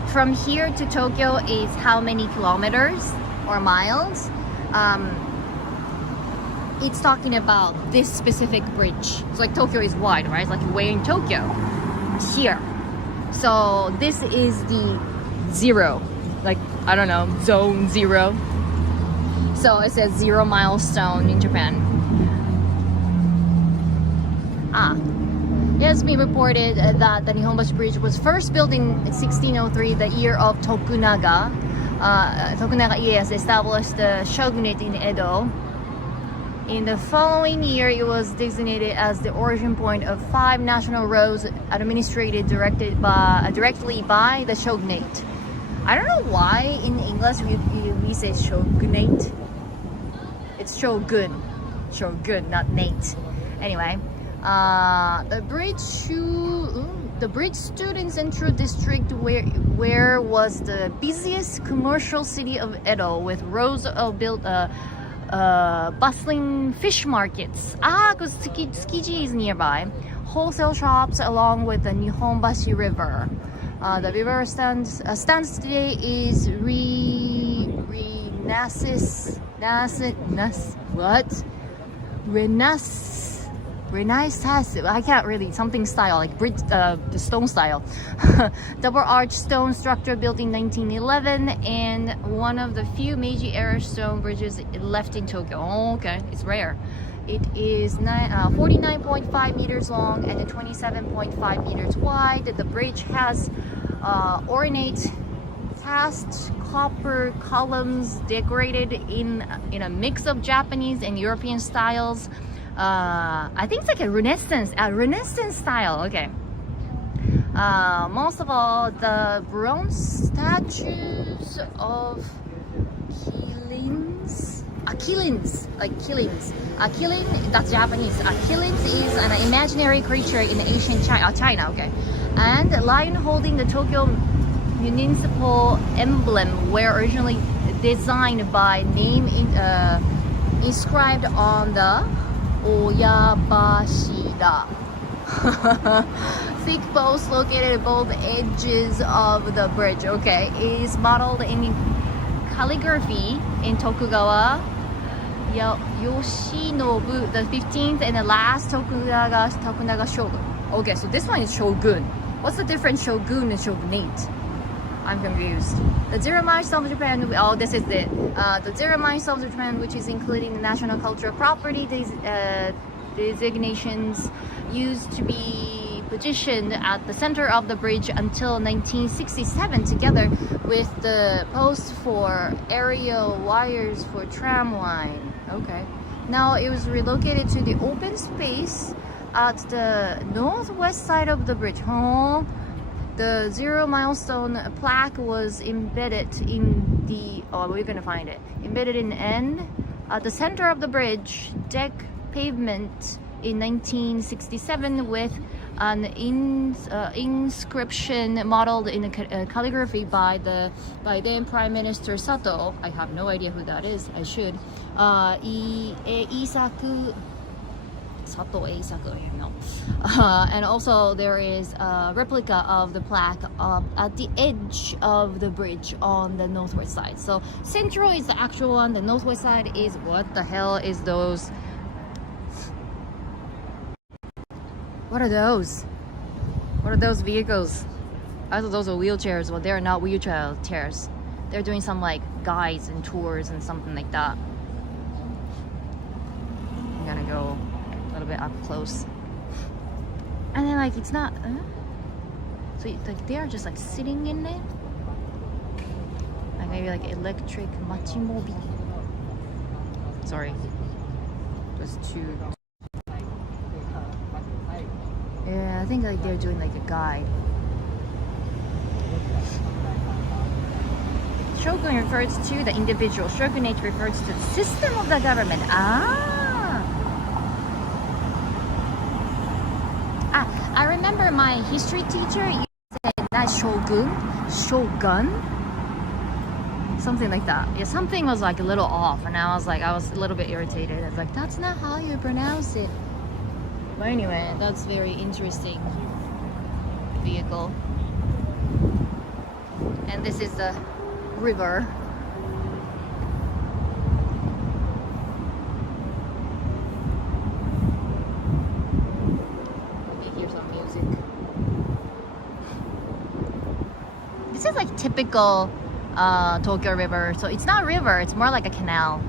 from here to Tokyo is how many kilometers or miles, it's talking about this specific bridge. It's like Tokyo is wide, right? It's like we're in Tokyo here. So this is the 0, like, I don't know, zone 0. So it says 0 milestone in Japan. It has been reported that the Nihonbashi Bridge was first built in 1603, the year of Tokunaga. Tokunaga Ieyasu established the shogunate in Edo. In the following year, it was designated as the origin point of 5 national roads administered directly by the shogunate. I don't know why in English we say shogunate. It's shogun, not Nate. Anyway, the bridge stood in Central District, where was the busiest commercial city of Edo, with rows of built bustling fish markets. Because Tsukiji is nearby. Wholesale shops along with the Nihonbashi River. The river stands today is Renaissance. I can't really, something style, like bridge, the stone style. Double arch stone structure built in 1911, and one of the few Meiji era stone bridges left in Tokyo. Oh, okay, it's rare. It is 49.5 meters long and 27.5 meters wide. The bridge has ornate cast copper columns decorated in a mix of Japanese and European styles. I think it's like a Renaissance style. Okay. Most of all, the bronze statues of Killins, that's Japanese. Killins is an imaginary creature in ancient China. Okay. And the lion holding the Tokyo municipal emblem were originally designed by name inscribed on the Oyabashida. Thick posts located at both edges of the bridge. Okay, it is modeled in calligraphy in Tokugawa Yoshinobu the 15th and the last Tokunaga shogun. Okay, so this one is shogun. What's the difference, shogun and shogunate? I'm confused. The Zero Milestone of Japan. Oh, this is it. The Zero Milestone of Japan, which is including the National Cultural Property designations, used to be positioned at the center of the bridge until 1967, together with the posts for aerial wires for tram line. Okay. Now it was relocated to the open space at the northwest side of the bridge. Oh. The Zero Milestone plaque was embedded in the, we're gonna find it, embedded in N at the center of the bridge deck pavement in 1967 with an inscription modeled in a calligraphy by then Prime Minister Sato. I have no idea who that is. I should. Sato Eisaku, no. And also there is a replica of the plaque at the edge of the bridge on the northwest side. So central is the actual one, the northwest side is, what the hell is those? What are those? What are those vehicles? I thought those were wheelchairs. Well, they're not wheelchair chairs. They're doing some like guides and tours and something like that. I'm gonna go a little bit up close, and then like it's not so like they are just like sitting in it, like maybe like electric machimobi. Sorry, just too. Yeah, I think like they're doing like a guide. Shogun refers to the individual. Shogunate refers to the system of the government. I remember my history teacher used to say that shogun, something like that. Yeah, something was like a little off, and I was a little bit irritated. I was like, that's not how you pronounce it. But anyway, that's very interesting vehicle. And this is the river. This is like typical Tokyo River. So it's not a river, it's more like a canal.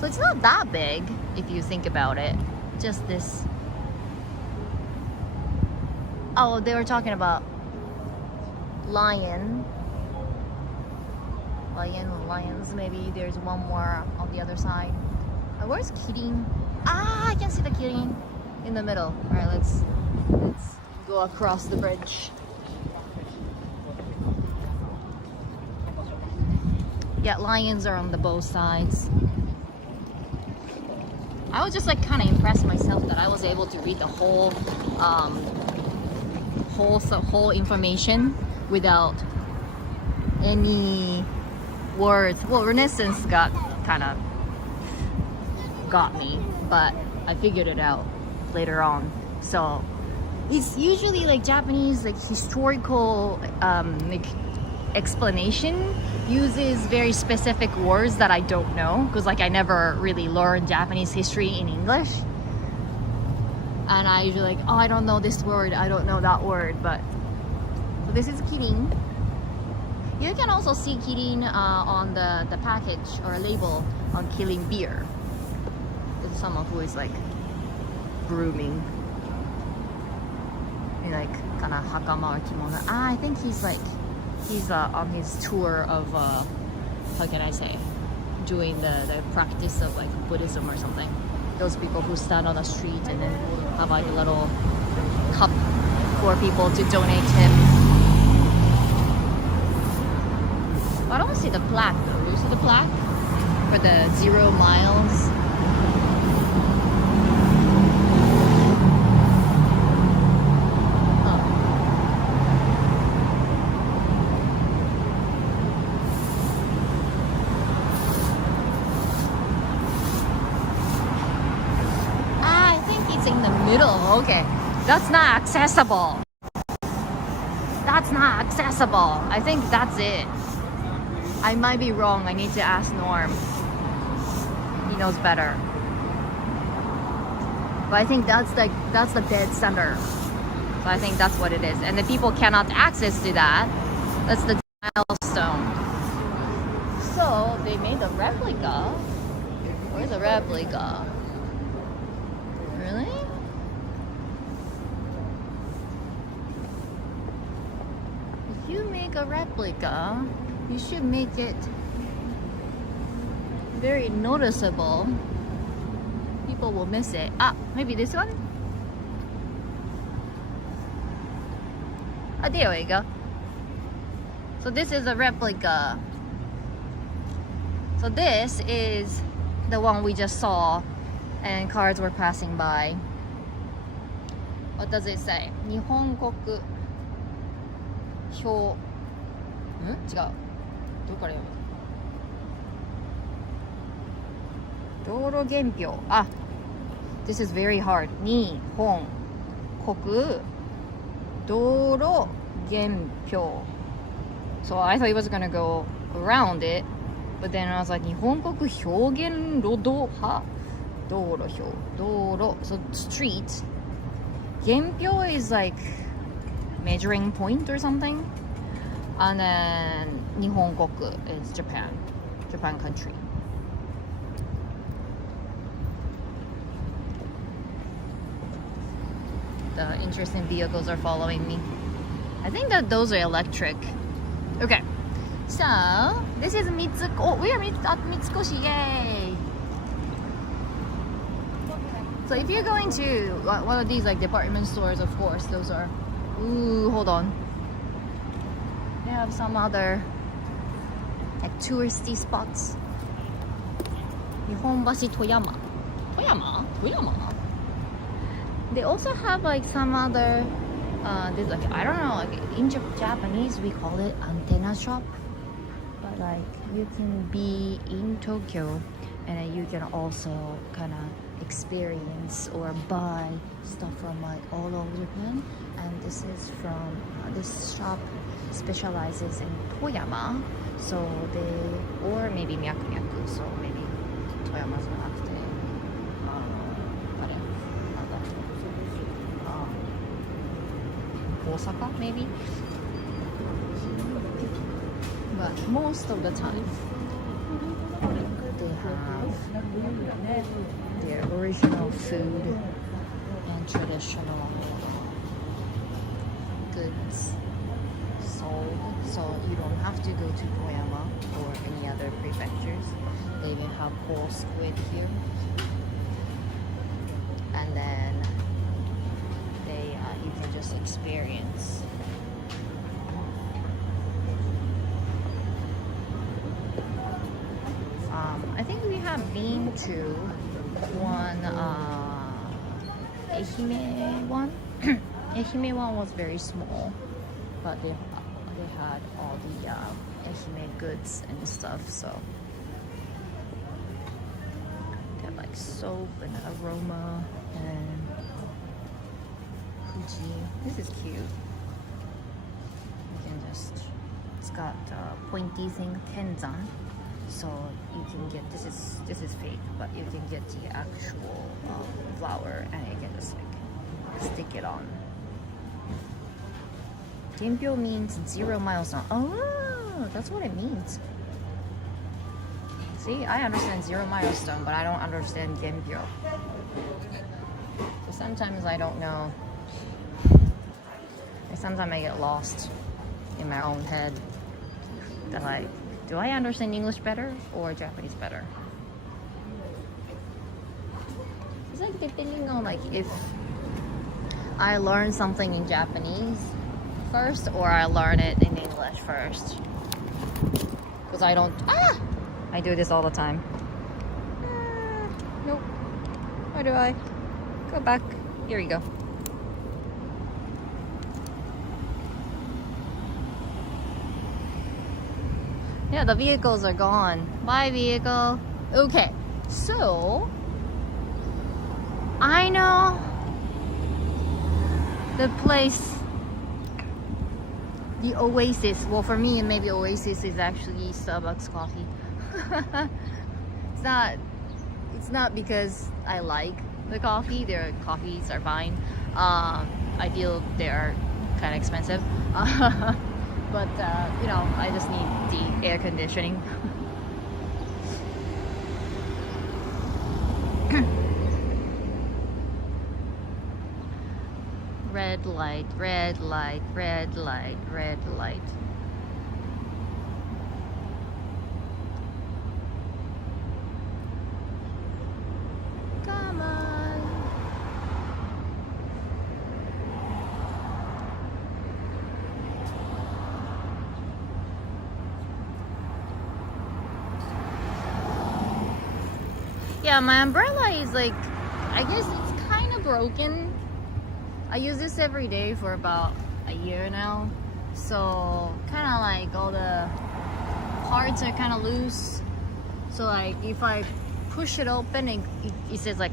So it's not that big if you think about it. Just this Oh, they were talking about lions. Maybe there's one more on the other side. Where's Kirin? Ah, I can see the Kirin in the middle. All right, let's go across the bridge. Yeah, lions are on the both sides. I was just like kind of impressed myself that I was able to read the whole information without any words. Well, Renaissance got me, but I figured it out later on. So it's usually like Japanese like historical like explanation uses very specific words that I don't know, because like I never really learned Japanese history in English, and I usually like, oh, I don't know this word, I don't know that word. But so this is Kirin. You can also see Kirin on the package or label on Kirin beer. There's someone who is like grooming in like kind of hakama or kimono. I think he's on his tour of how can I say, doing the practice of like Buddhism or something. Those people who stand on the street and then have like a little cup for people to donate him. I don't see the plaque though. Do you see the plaque for the 0 miles? Okay, that's not accessible. That's not accessible. I think that's it. I might be wrong. I need to ask Norm. He knows better. But I think that's the dead center. So I think that's what it is. And the people cannot access to that. That's the milestone. So they made the replica. Where's the replica? Really? If you make a replica, you should make it very noticeable. People will miss it. Ah, maybe this one? Oh, there we go. So this is a replica. So this is the one we just saw and cars were passing by. What does it say? Nihonkoku Hyo... 違う。どこから読む？道路原票。Ah, this is very hard. 日本国道路原票. So I thought he was gonna go around it, but then I was like, 日本国表現路道派道路表道路. So street. 原票 is like measuring point or something. And then Nihonkoku is Japan country. The interesting vehicles are following me. I think that those are electric. Okay, so this is Mitsukoshi. Oh, we are at Mitsukoshi, yay! So if you're going to one of these like department stores, of course, those are... Ooh, hold on. They have some other like touristy spots. Nihonbashi Toyama. Toyama? They also have like some other there's like, I don't know, like in Japanese we call it antenna shop. But like you can be in Tokyo and then you can also kind of experience or buy stuff from like all over Japan. And this is from this shop specializes in Toyama, so they, or maybe Myaku, so maybe Toyama's not after Osaka maybe, but most of the time they have their original food and traditional goods sold, so you don't have to go to Koyama or any other prefectures. They even have whole squid here, and then you can just experience. I think we have been to one Ehime one. Ehime one was very small, but they had all the Ehime goods and stuff. So they have like soap and aroma and Fuji. This is cute. You can just, it's got pointy thing, tenzan. So you can get, this is fake, but you can get the actual flower and you can just like stick it on. Genpyo means 0 milestone. Oh, that's what it means. See, I understand 0 milestone, but I don't understand Genpyo. So sometimes I don't know. And sometimes I get lost in my own head. That like, do I understand English better or Japanese better? It's like depending on like if I learn something in Japanese first or I learn it in English first. Because I don't, I do this all the time. Nope. Where do I? Go back. Here we go. Yeah, the vehicles are gone. Bye, vehicle. Okay, so I know the place, the Oasis. Well, for me, maybe Oasis is actually Starbucks coffee. It's not because I like the coffee. Their coffees are fine. I feel they're kind of expensive. But you know, I just need the air conditioning. Red light, red light, red light, red light. Come on. Yeah, my umbrella is like, I guess it's kind of broken. I use this every day for about a year now. So kind of like all the parts are kind of loose. So like if I push it open, it says like,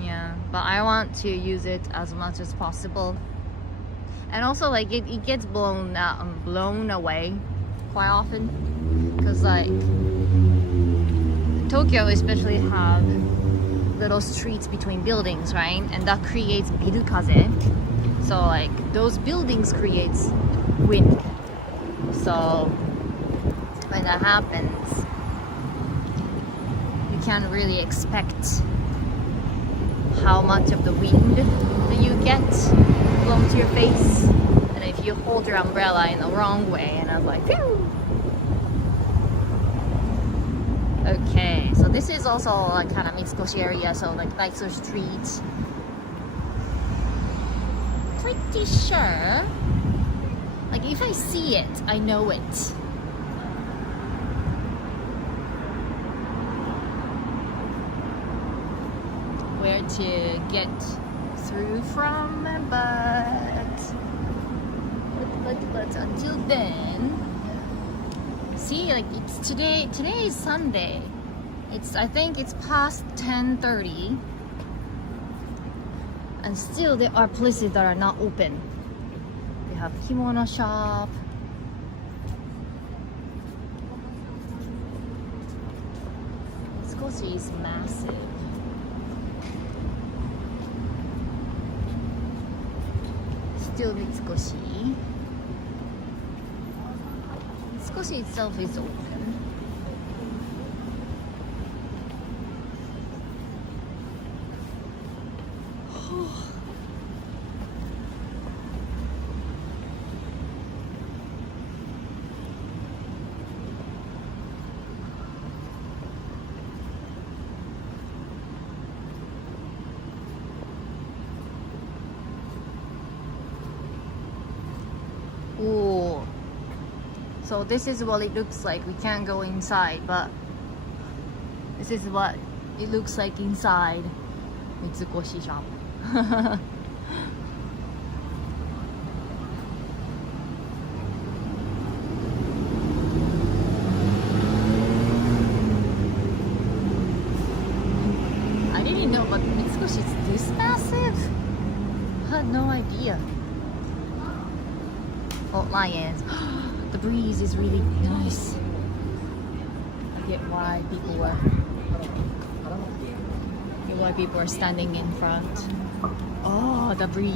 yeah, but I want to use it as much as possible. And also like it gets blown away quite often. Because like Tokyo especially have little streets between buildings, right? And that creates birukaze. So like those buildings creates wind. So when that happens, you can't really expect how much of the wind that you get blown to your face. And if you hold your umbrella in the wrong way, and I'm like, phew! Okay, so this is also like kind of Mitsukoshi area, so like nicer street. Pretty sure, like if I see it, I know it. Where to get through from, but until then. See, like it's today is Sunday. I think it's past 10:30, and still there are places that are not open. They have kimono shop. Mitsukoshi is massive. Still Mitsukoshi. Mitsukoshi itself is open. So this is what it looks like. We can't go inside, but this is what it looks like inside Mitsukoshi shop. I didn't know, but Mitsukoshi is this massive? I had no idea. Oh, lions. The breeze is really nice. I get why people are standing in front. Oh, the breeze.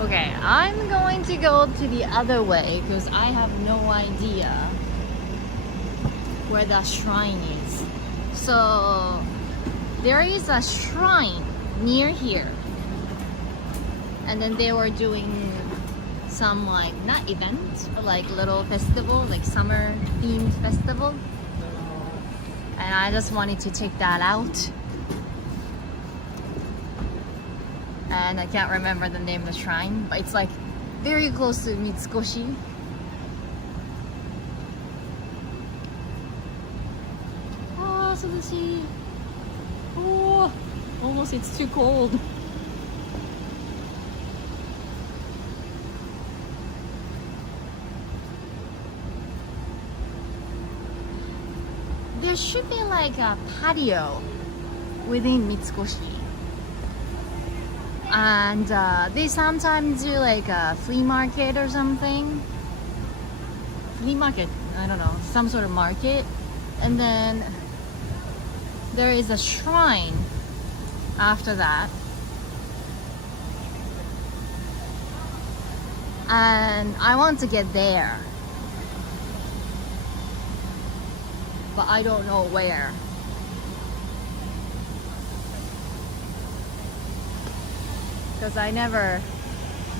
Okay, I'm going to go to the other way because I have no idea where the shrine is. So there is a shrine near here, and then they were doing some like not event, like little festival, like summer themed festival, and I just wanted to check that out. And I can't remember the name of the shrine, but it's like very close to Mitsukoshi. Oh, almost it's too cold. There should be like a patio within Mitsukoshi. And they sometimes do like a flea market or something. Flea market, I don't know, some sort of market. And then there is a shrine after that. And I want to get there, but I don't know where. Because I never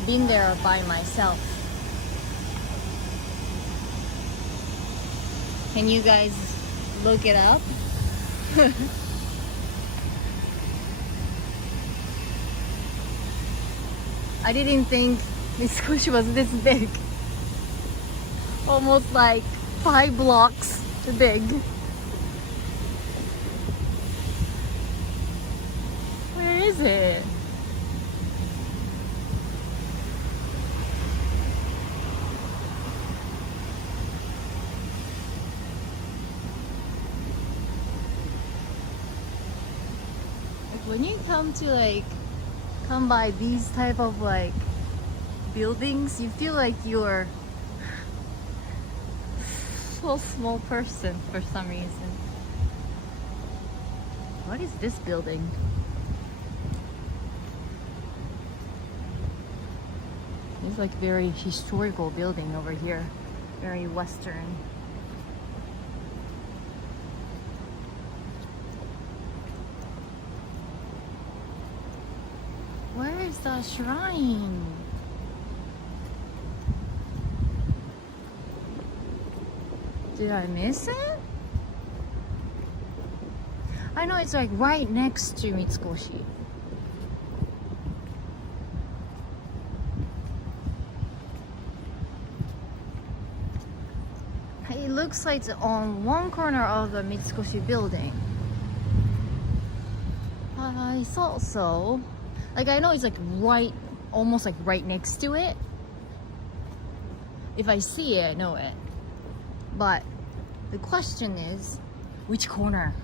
been there by myself. Can you guys look it up? I didn't think Mitsukoshi was this big. Almost like 5 blocks big. Where is it? When you come by these type of like buildings, you feel like you're so small person for some reason. What is this building? It's like very historical building over here, very Western. Where is the shrine? Did I miss it? I know it's like right next to Mitsukoshi. It looks like it's on one corner of the Mitsukoshi building. I thought so. Like I know it's like right, almost like right next to it. If I see it, I know it. But the question is, which corner?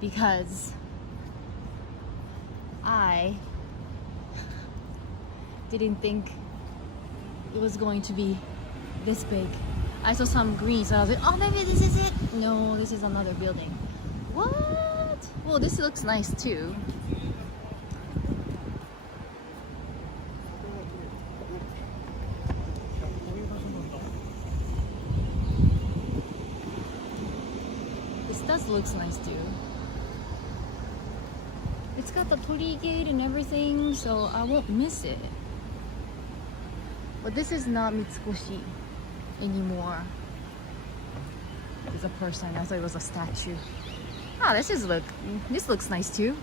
Because I didn't think it was going to be this big. I saw some green, so I was like, oh, maybe this is it. No, this is another building. What? Well, this looks nice too. This looks nice too. It's got the torii gate and everything, so I won't miss it. But this is not Mitsukoshi anymore. It's a person. I thought it was a statue. Ah, this looks nice too.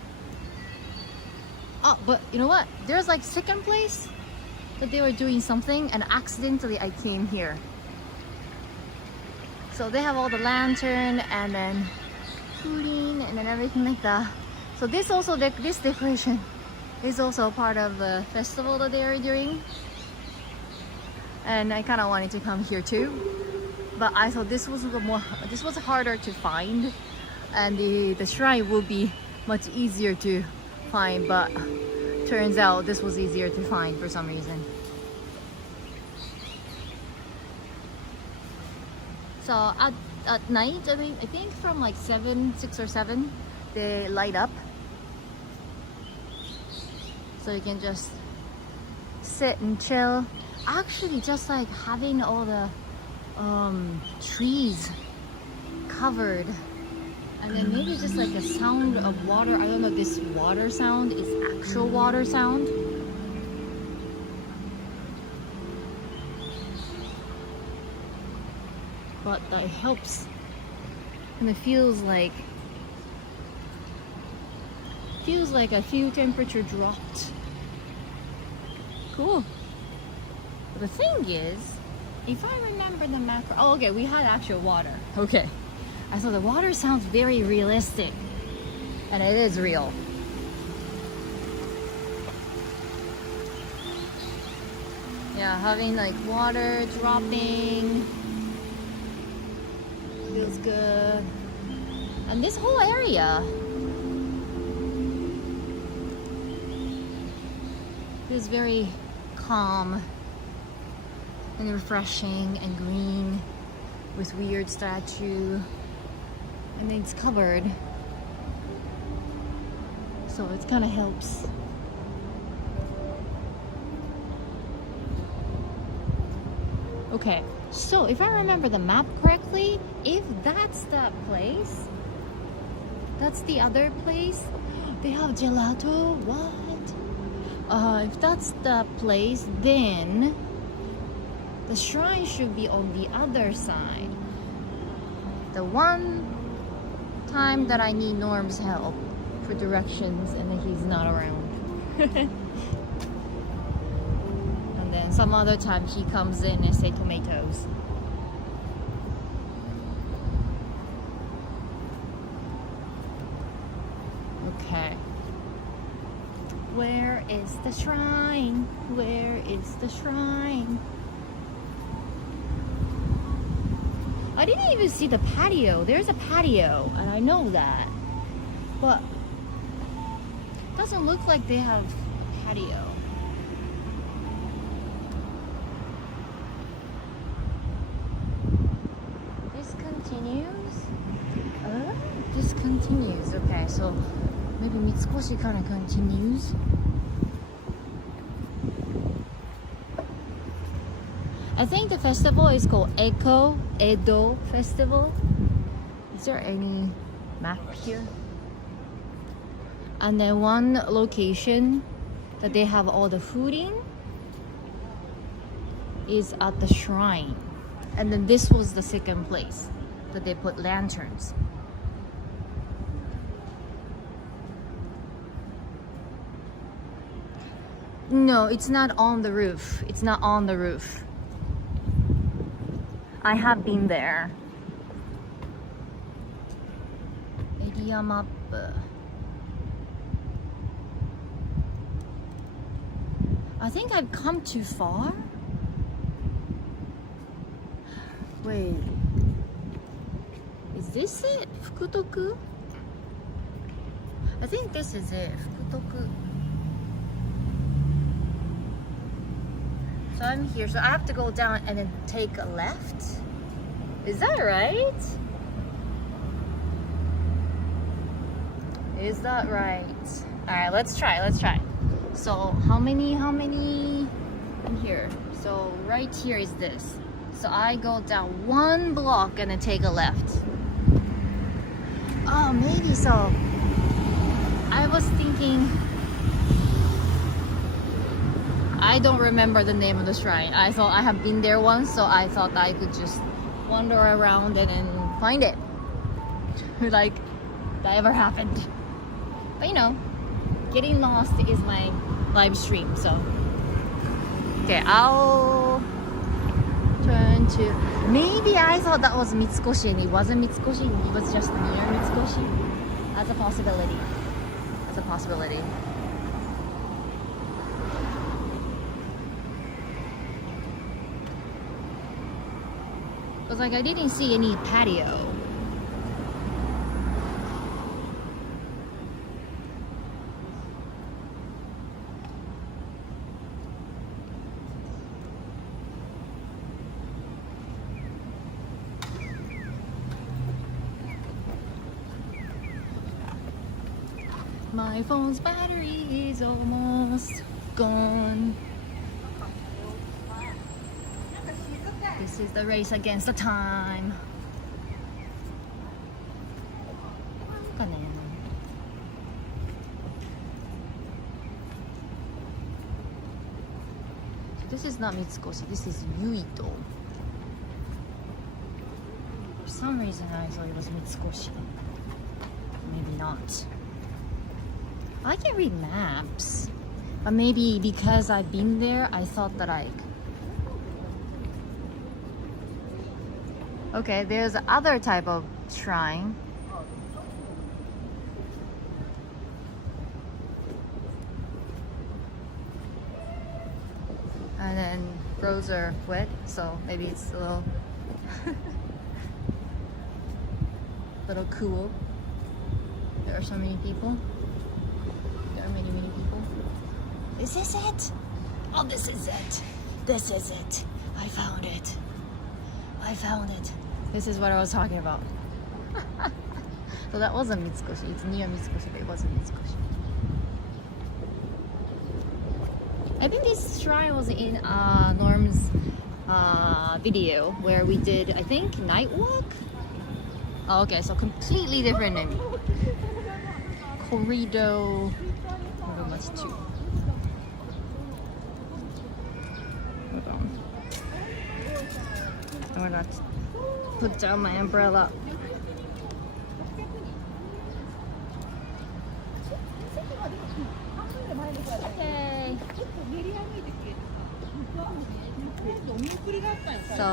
Oh, but you know what? There's like second place that they were doing something and accidentally I came here. So they have all the lantern and then Furin and then everything like that. So this also, this decoration is also part of the festival that they are doing. And I kind of wanted to come here too. But I thought this was harder to find. And the shrine will be much easier to find, but turns out this was easier to find for some reason. So at night, I think from like 6 or 7, they light up. So you can just sit and chill. Actually, just like having all the trees covered. And then maybe just like a sound of water. I don't know if this water sound is actual water sound. But that helps. And it feels like a few temperature dropped. Cool. But the thing is, if I remember the macro, oh okay, we had actual water. Okay. I thought the water sounds very realistic. And it is real. Yeah, having like water dropping feels good. And this whole area is very calm and refreshing and green with weird statue. And then it's covered, so it kind of helps. Okay, so if I remember the map correctly, if that's that place, that's the other place. They have gelato. What? If that's the place, then the shrine should be on the other side. The one time that I need Norm's help for directions and then he's not around. And then some other time he comes in and say tomatoes. Okay. Where is the shrine? Where is the shrine? I didn't even see the patio. There's a patio, and I know that. But it doesn't look like they have a patio. This continues? This continues. Okay, so maybe Mitsukoshi kind of continues. I think the festival is called Edo Festival. Is there any map here? And then one location that they have all the fooding is at the shrine. And then this was the second place that they put lanterns. No, it's not on the roof. It's not on the roof. I have been there. Area map. I think I've come too far. Wait. Is this it? Fukutoku? I think this is it. Fukutoku. So I'm here, so I have to go down and then take a left. Is that right? Is that right? All right, let's try. So how many in here? So right here is this. So I go down one block and then take a left. Oh, maybe so. I was thinking, I don't remember the name of the shrine. I thought I have been there once, so I thought I could just wander around and then find it. Like that ever happened. But you know, getting lost is my live stream, so okay, I'll turn to, maybe I thought that was Mitsukoshi and it wasn't Mitsukoshi, it was just near Mitsukoshi. That's a possibility. That's a possibility. Because like I didn't see any patio. My phone's battery is almost gone. This is the race against the time. So this is not Mitsukoshi, this is Yuito. For some reason I thought it was Mitsukoshi. Maybe not. I can read maps, but maybe because I've been there, I thought that okay, there's other type of shrine. And then roads are wet, so maybe it's a little little cool. There are so many people. Many people. This is it. Oh, this is it. This is it. I found it. I found it. This is what I was talking about. So that wasn't Mitsukoshi. It's near Mitsukoshi, but it wasn't Mitsukoshi. I think this shrine was in Norm's video where we did, I think, night walk. Oh, okay, so completely different name. Corrido. That's two. Hold on. I'm gonna put down my umbrella. Okay. So, a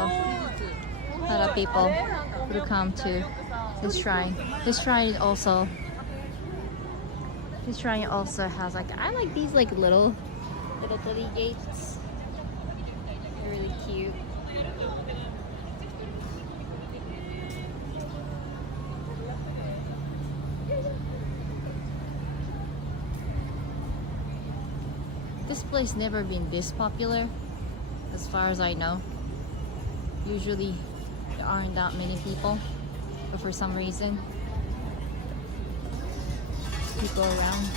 lot of people who come to this shrine. This shrine also has like, I like these like little torii gates. They're really cute. This place never been this popular, as far as I know. Usually there aren't that many people, but for some reason people around.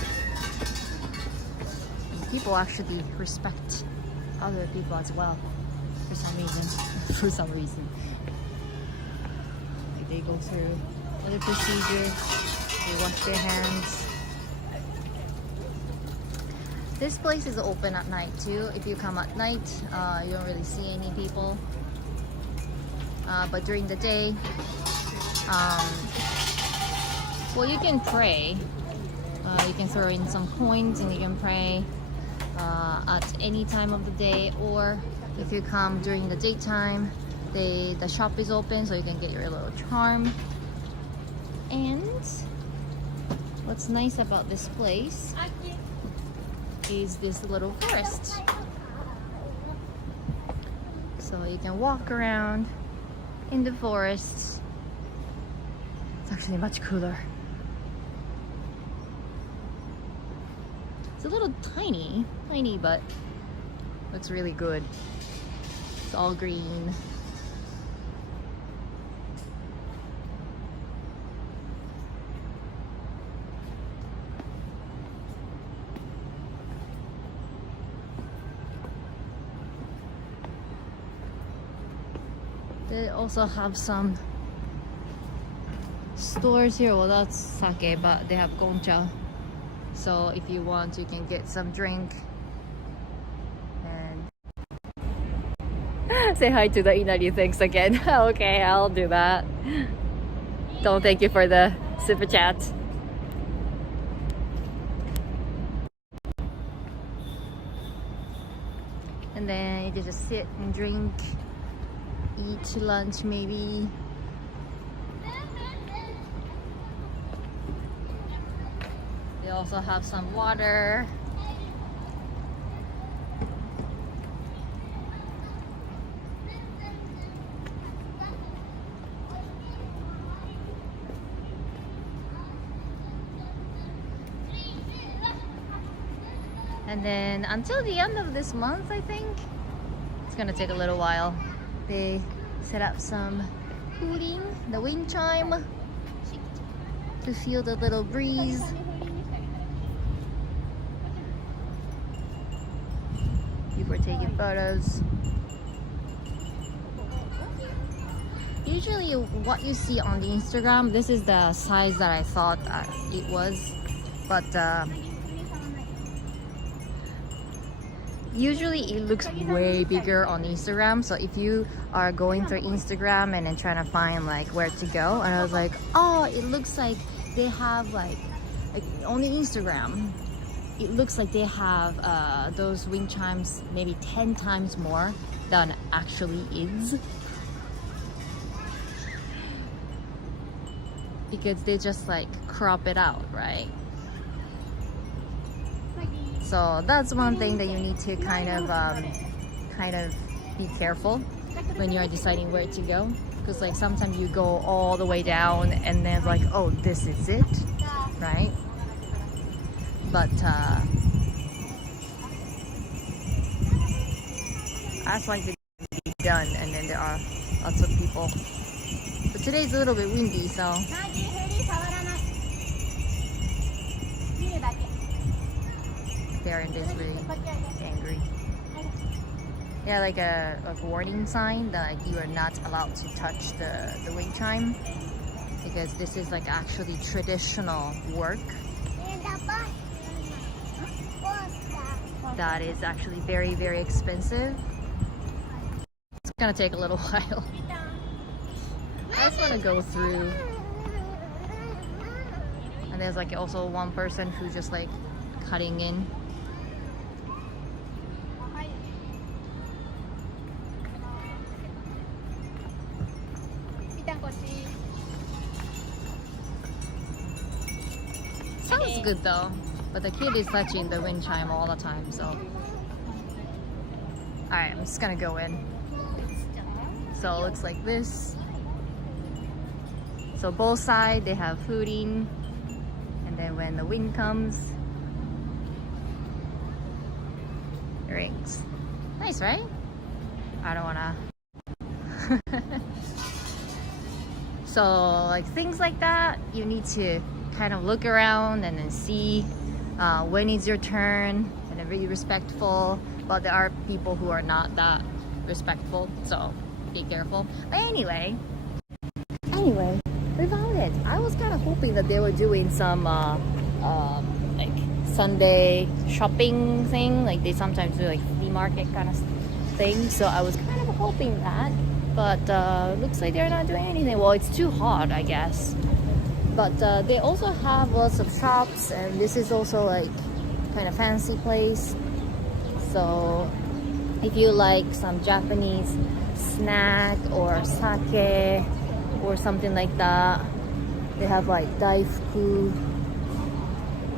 And people actually respect other people as well, for some reason. For some reason, like they go through other procedure. They wash their hands. This place is open at night too. If you come at night, you don't really see any people. But during the day, well, you can pray. You can throw in some coins and you can pray at any time of the day, or if you come during the daytime, the shop is open, so you can get your little charm. And what's nice about this place is this little forest. So you can walk around in the forest. It's actually much cooler. It's a little tiny, but looks really good. It's all green. They also have some stores here. Well, that's sake, but they have goncha. So if you want, you can get some drink. And say hi to the Inari. Thanks again. Okay, I'll do that. Don't thank you for the super chat. And then you just sit and drink, eat lunch maybe. They also have some water. And then until the end of this month, I think, it's gonna take a little while. They set up some hooting, the wind chime, to feel the little breeze. People are taking photos. Usually what you see on the Instagram, this is the size that I thought it was, but usually it looks way bigger on Instagram. So if you are going through Instagram and then trying to find like where to go, and I was like, oh, it looks like they have like on the Instagram, it looks like they have those wind chimes maybe 10 times more than actually is, because they just like crop it out, right? So that's one thing that you need to kind of be careful when you are deciding where to go, because like sometimes you go all the way down and then like, oh, this is it, right? But I just like to be done, and then there are lots of people. But today's a little bit windy, so parent is really angry. Yeah, like a warning sign that you are not allowed to touch the wind chime, because this is like actually traditional work that is actually very, very expensive. It's gonna take a little while. I just want to go through, and there's like also one person who's just like cutting in. Sounds good though, but the kid is touching the wind chime all the time, so. Alright, I'm just gonna go in. So it looks like this. So both sides, they have hooting, and then when the wind comes, it rings. Nice, right? I don't wanna. So like things like that, you need to kind of look around and then see when it's your turn, and then be respectful. But there are people who are not that respectful, so be careful. But anyway, we found it. I was kind of hoping that they were doing some like Sunday shopping thing, like they sometimes do like flea market kind of thing. So I was kind of hoping that, but looks like they're not doing anything. Well, it's too hot, I guess. But they also have lots of shops, and this is also like kind of fancy place. So if you like some Japanese snack or sake or something like that, they have like daifuku.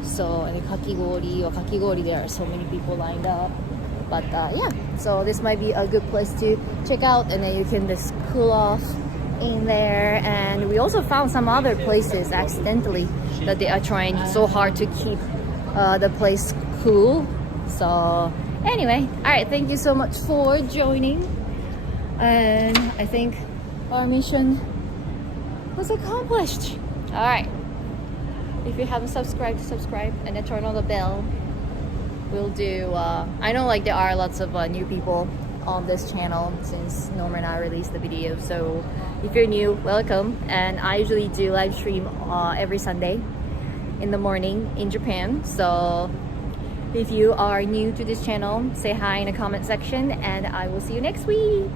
So, and kakigori, there are so many people lined up. But yeah, so this might be a good place to check out, and then you can just cool off in there. And we also found some other places accidentally that they are trying so hard to keep the place cool. So anyway, all right, thank you so much for joining, and I think our mission was accomplished. All right, if you haven't subscribed, subscribe and then turn on the bell. We'll do I know like there are lots of new people on this channel since Norma and I released the video, so if you're new, welcome. And I usually do live stream every Sunday in the morning in Japan. So if you are new to this channel, say hi in the comment section, and I will see you next week.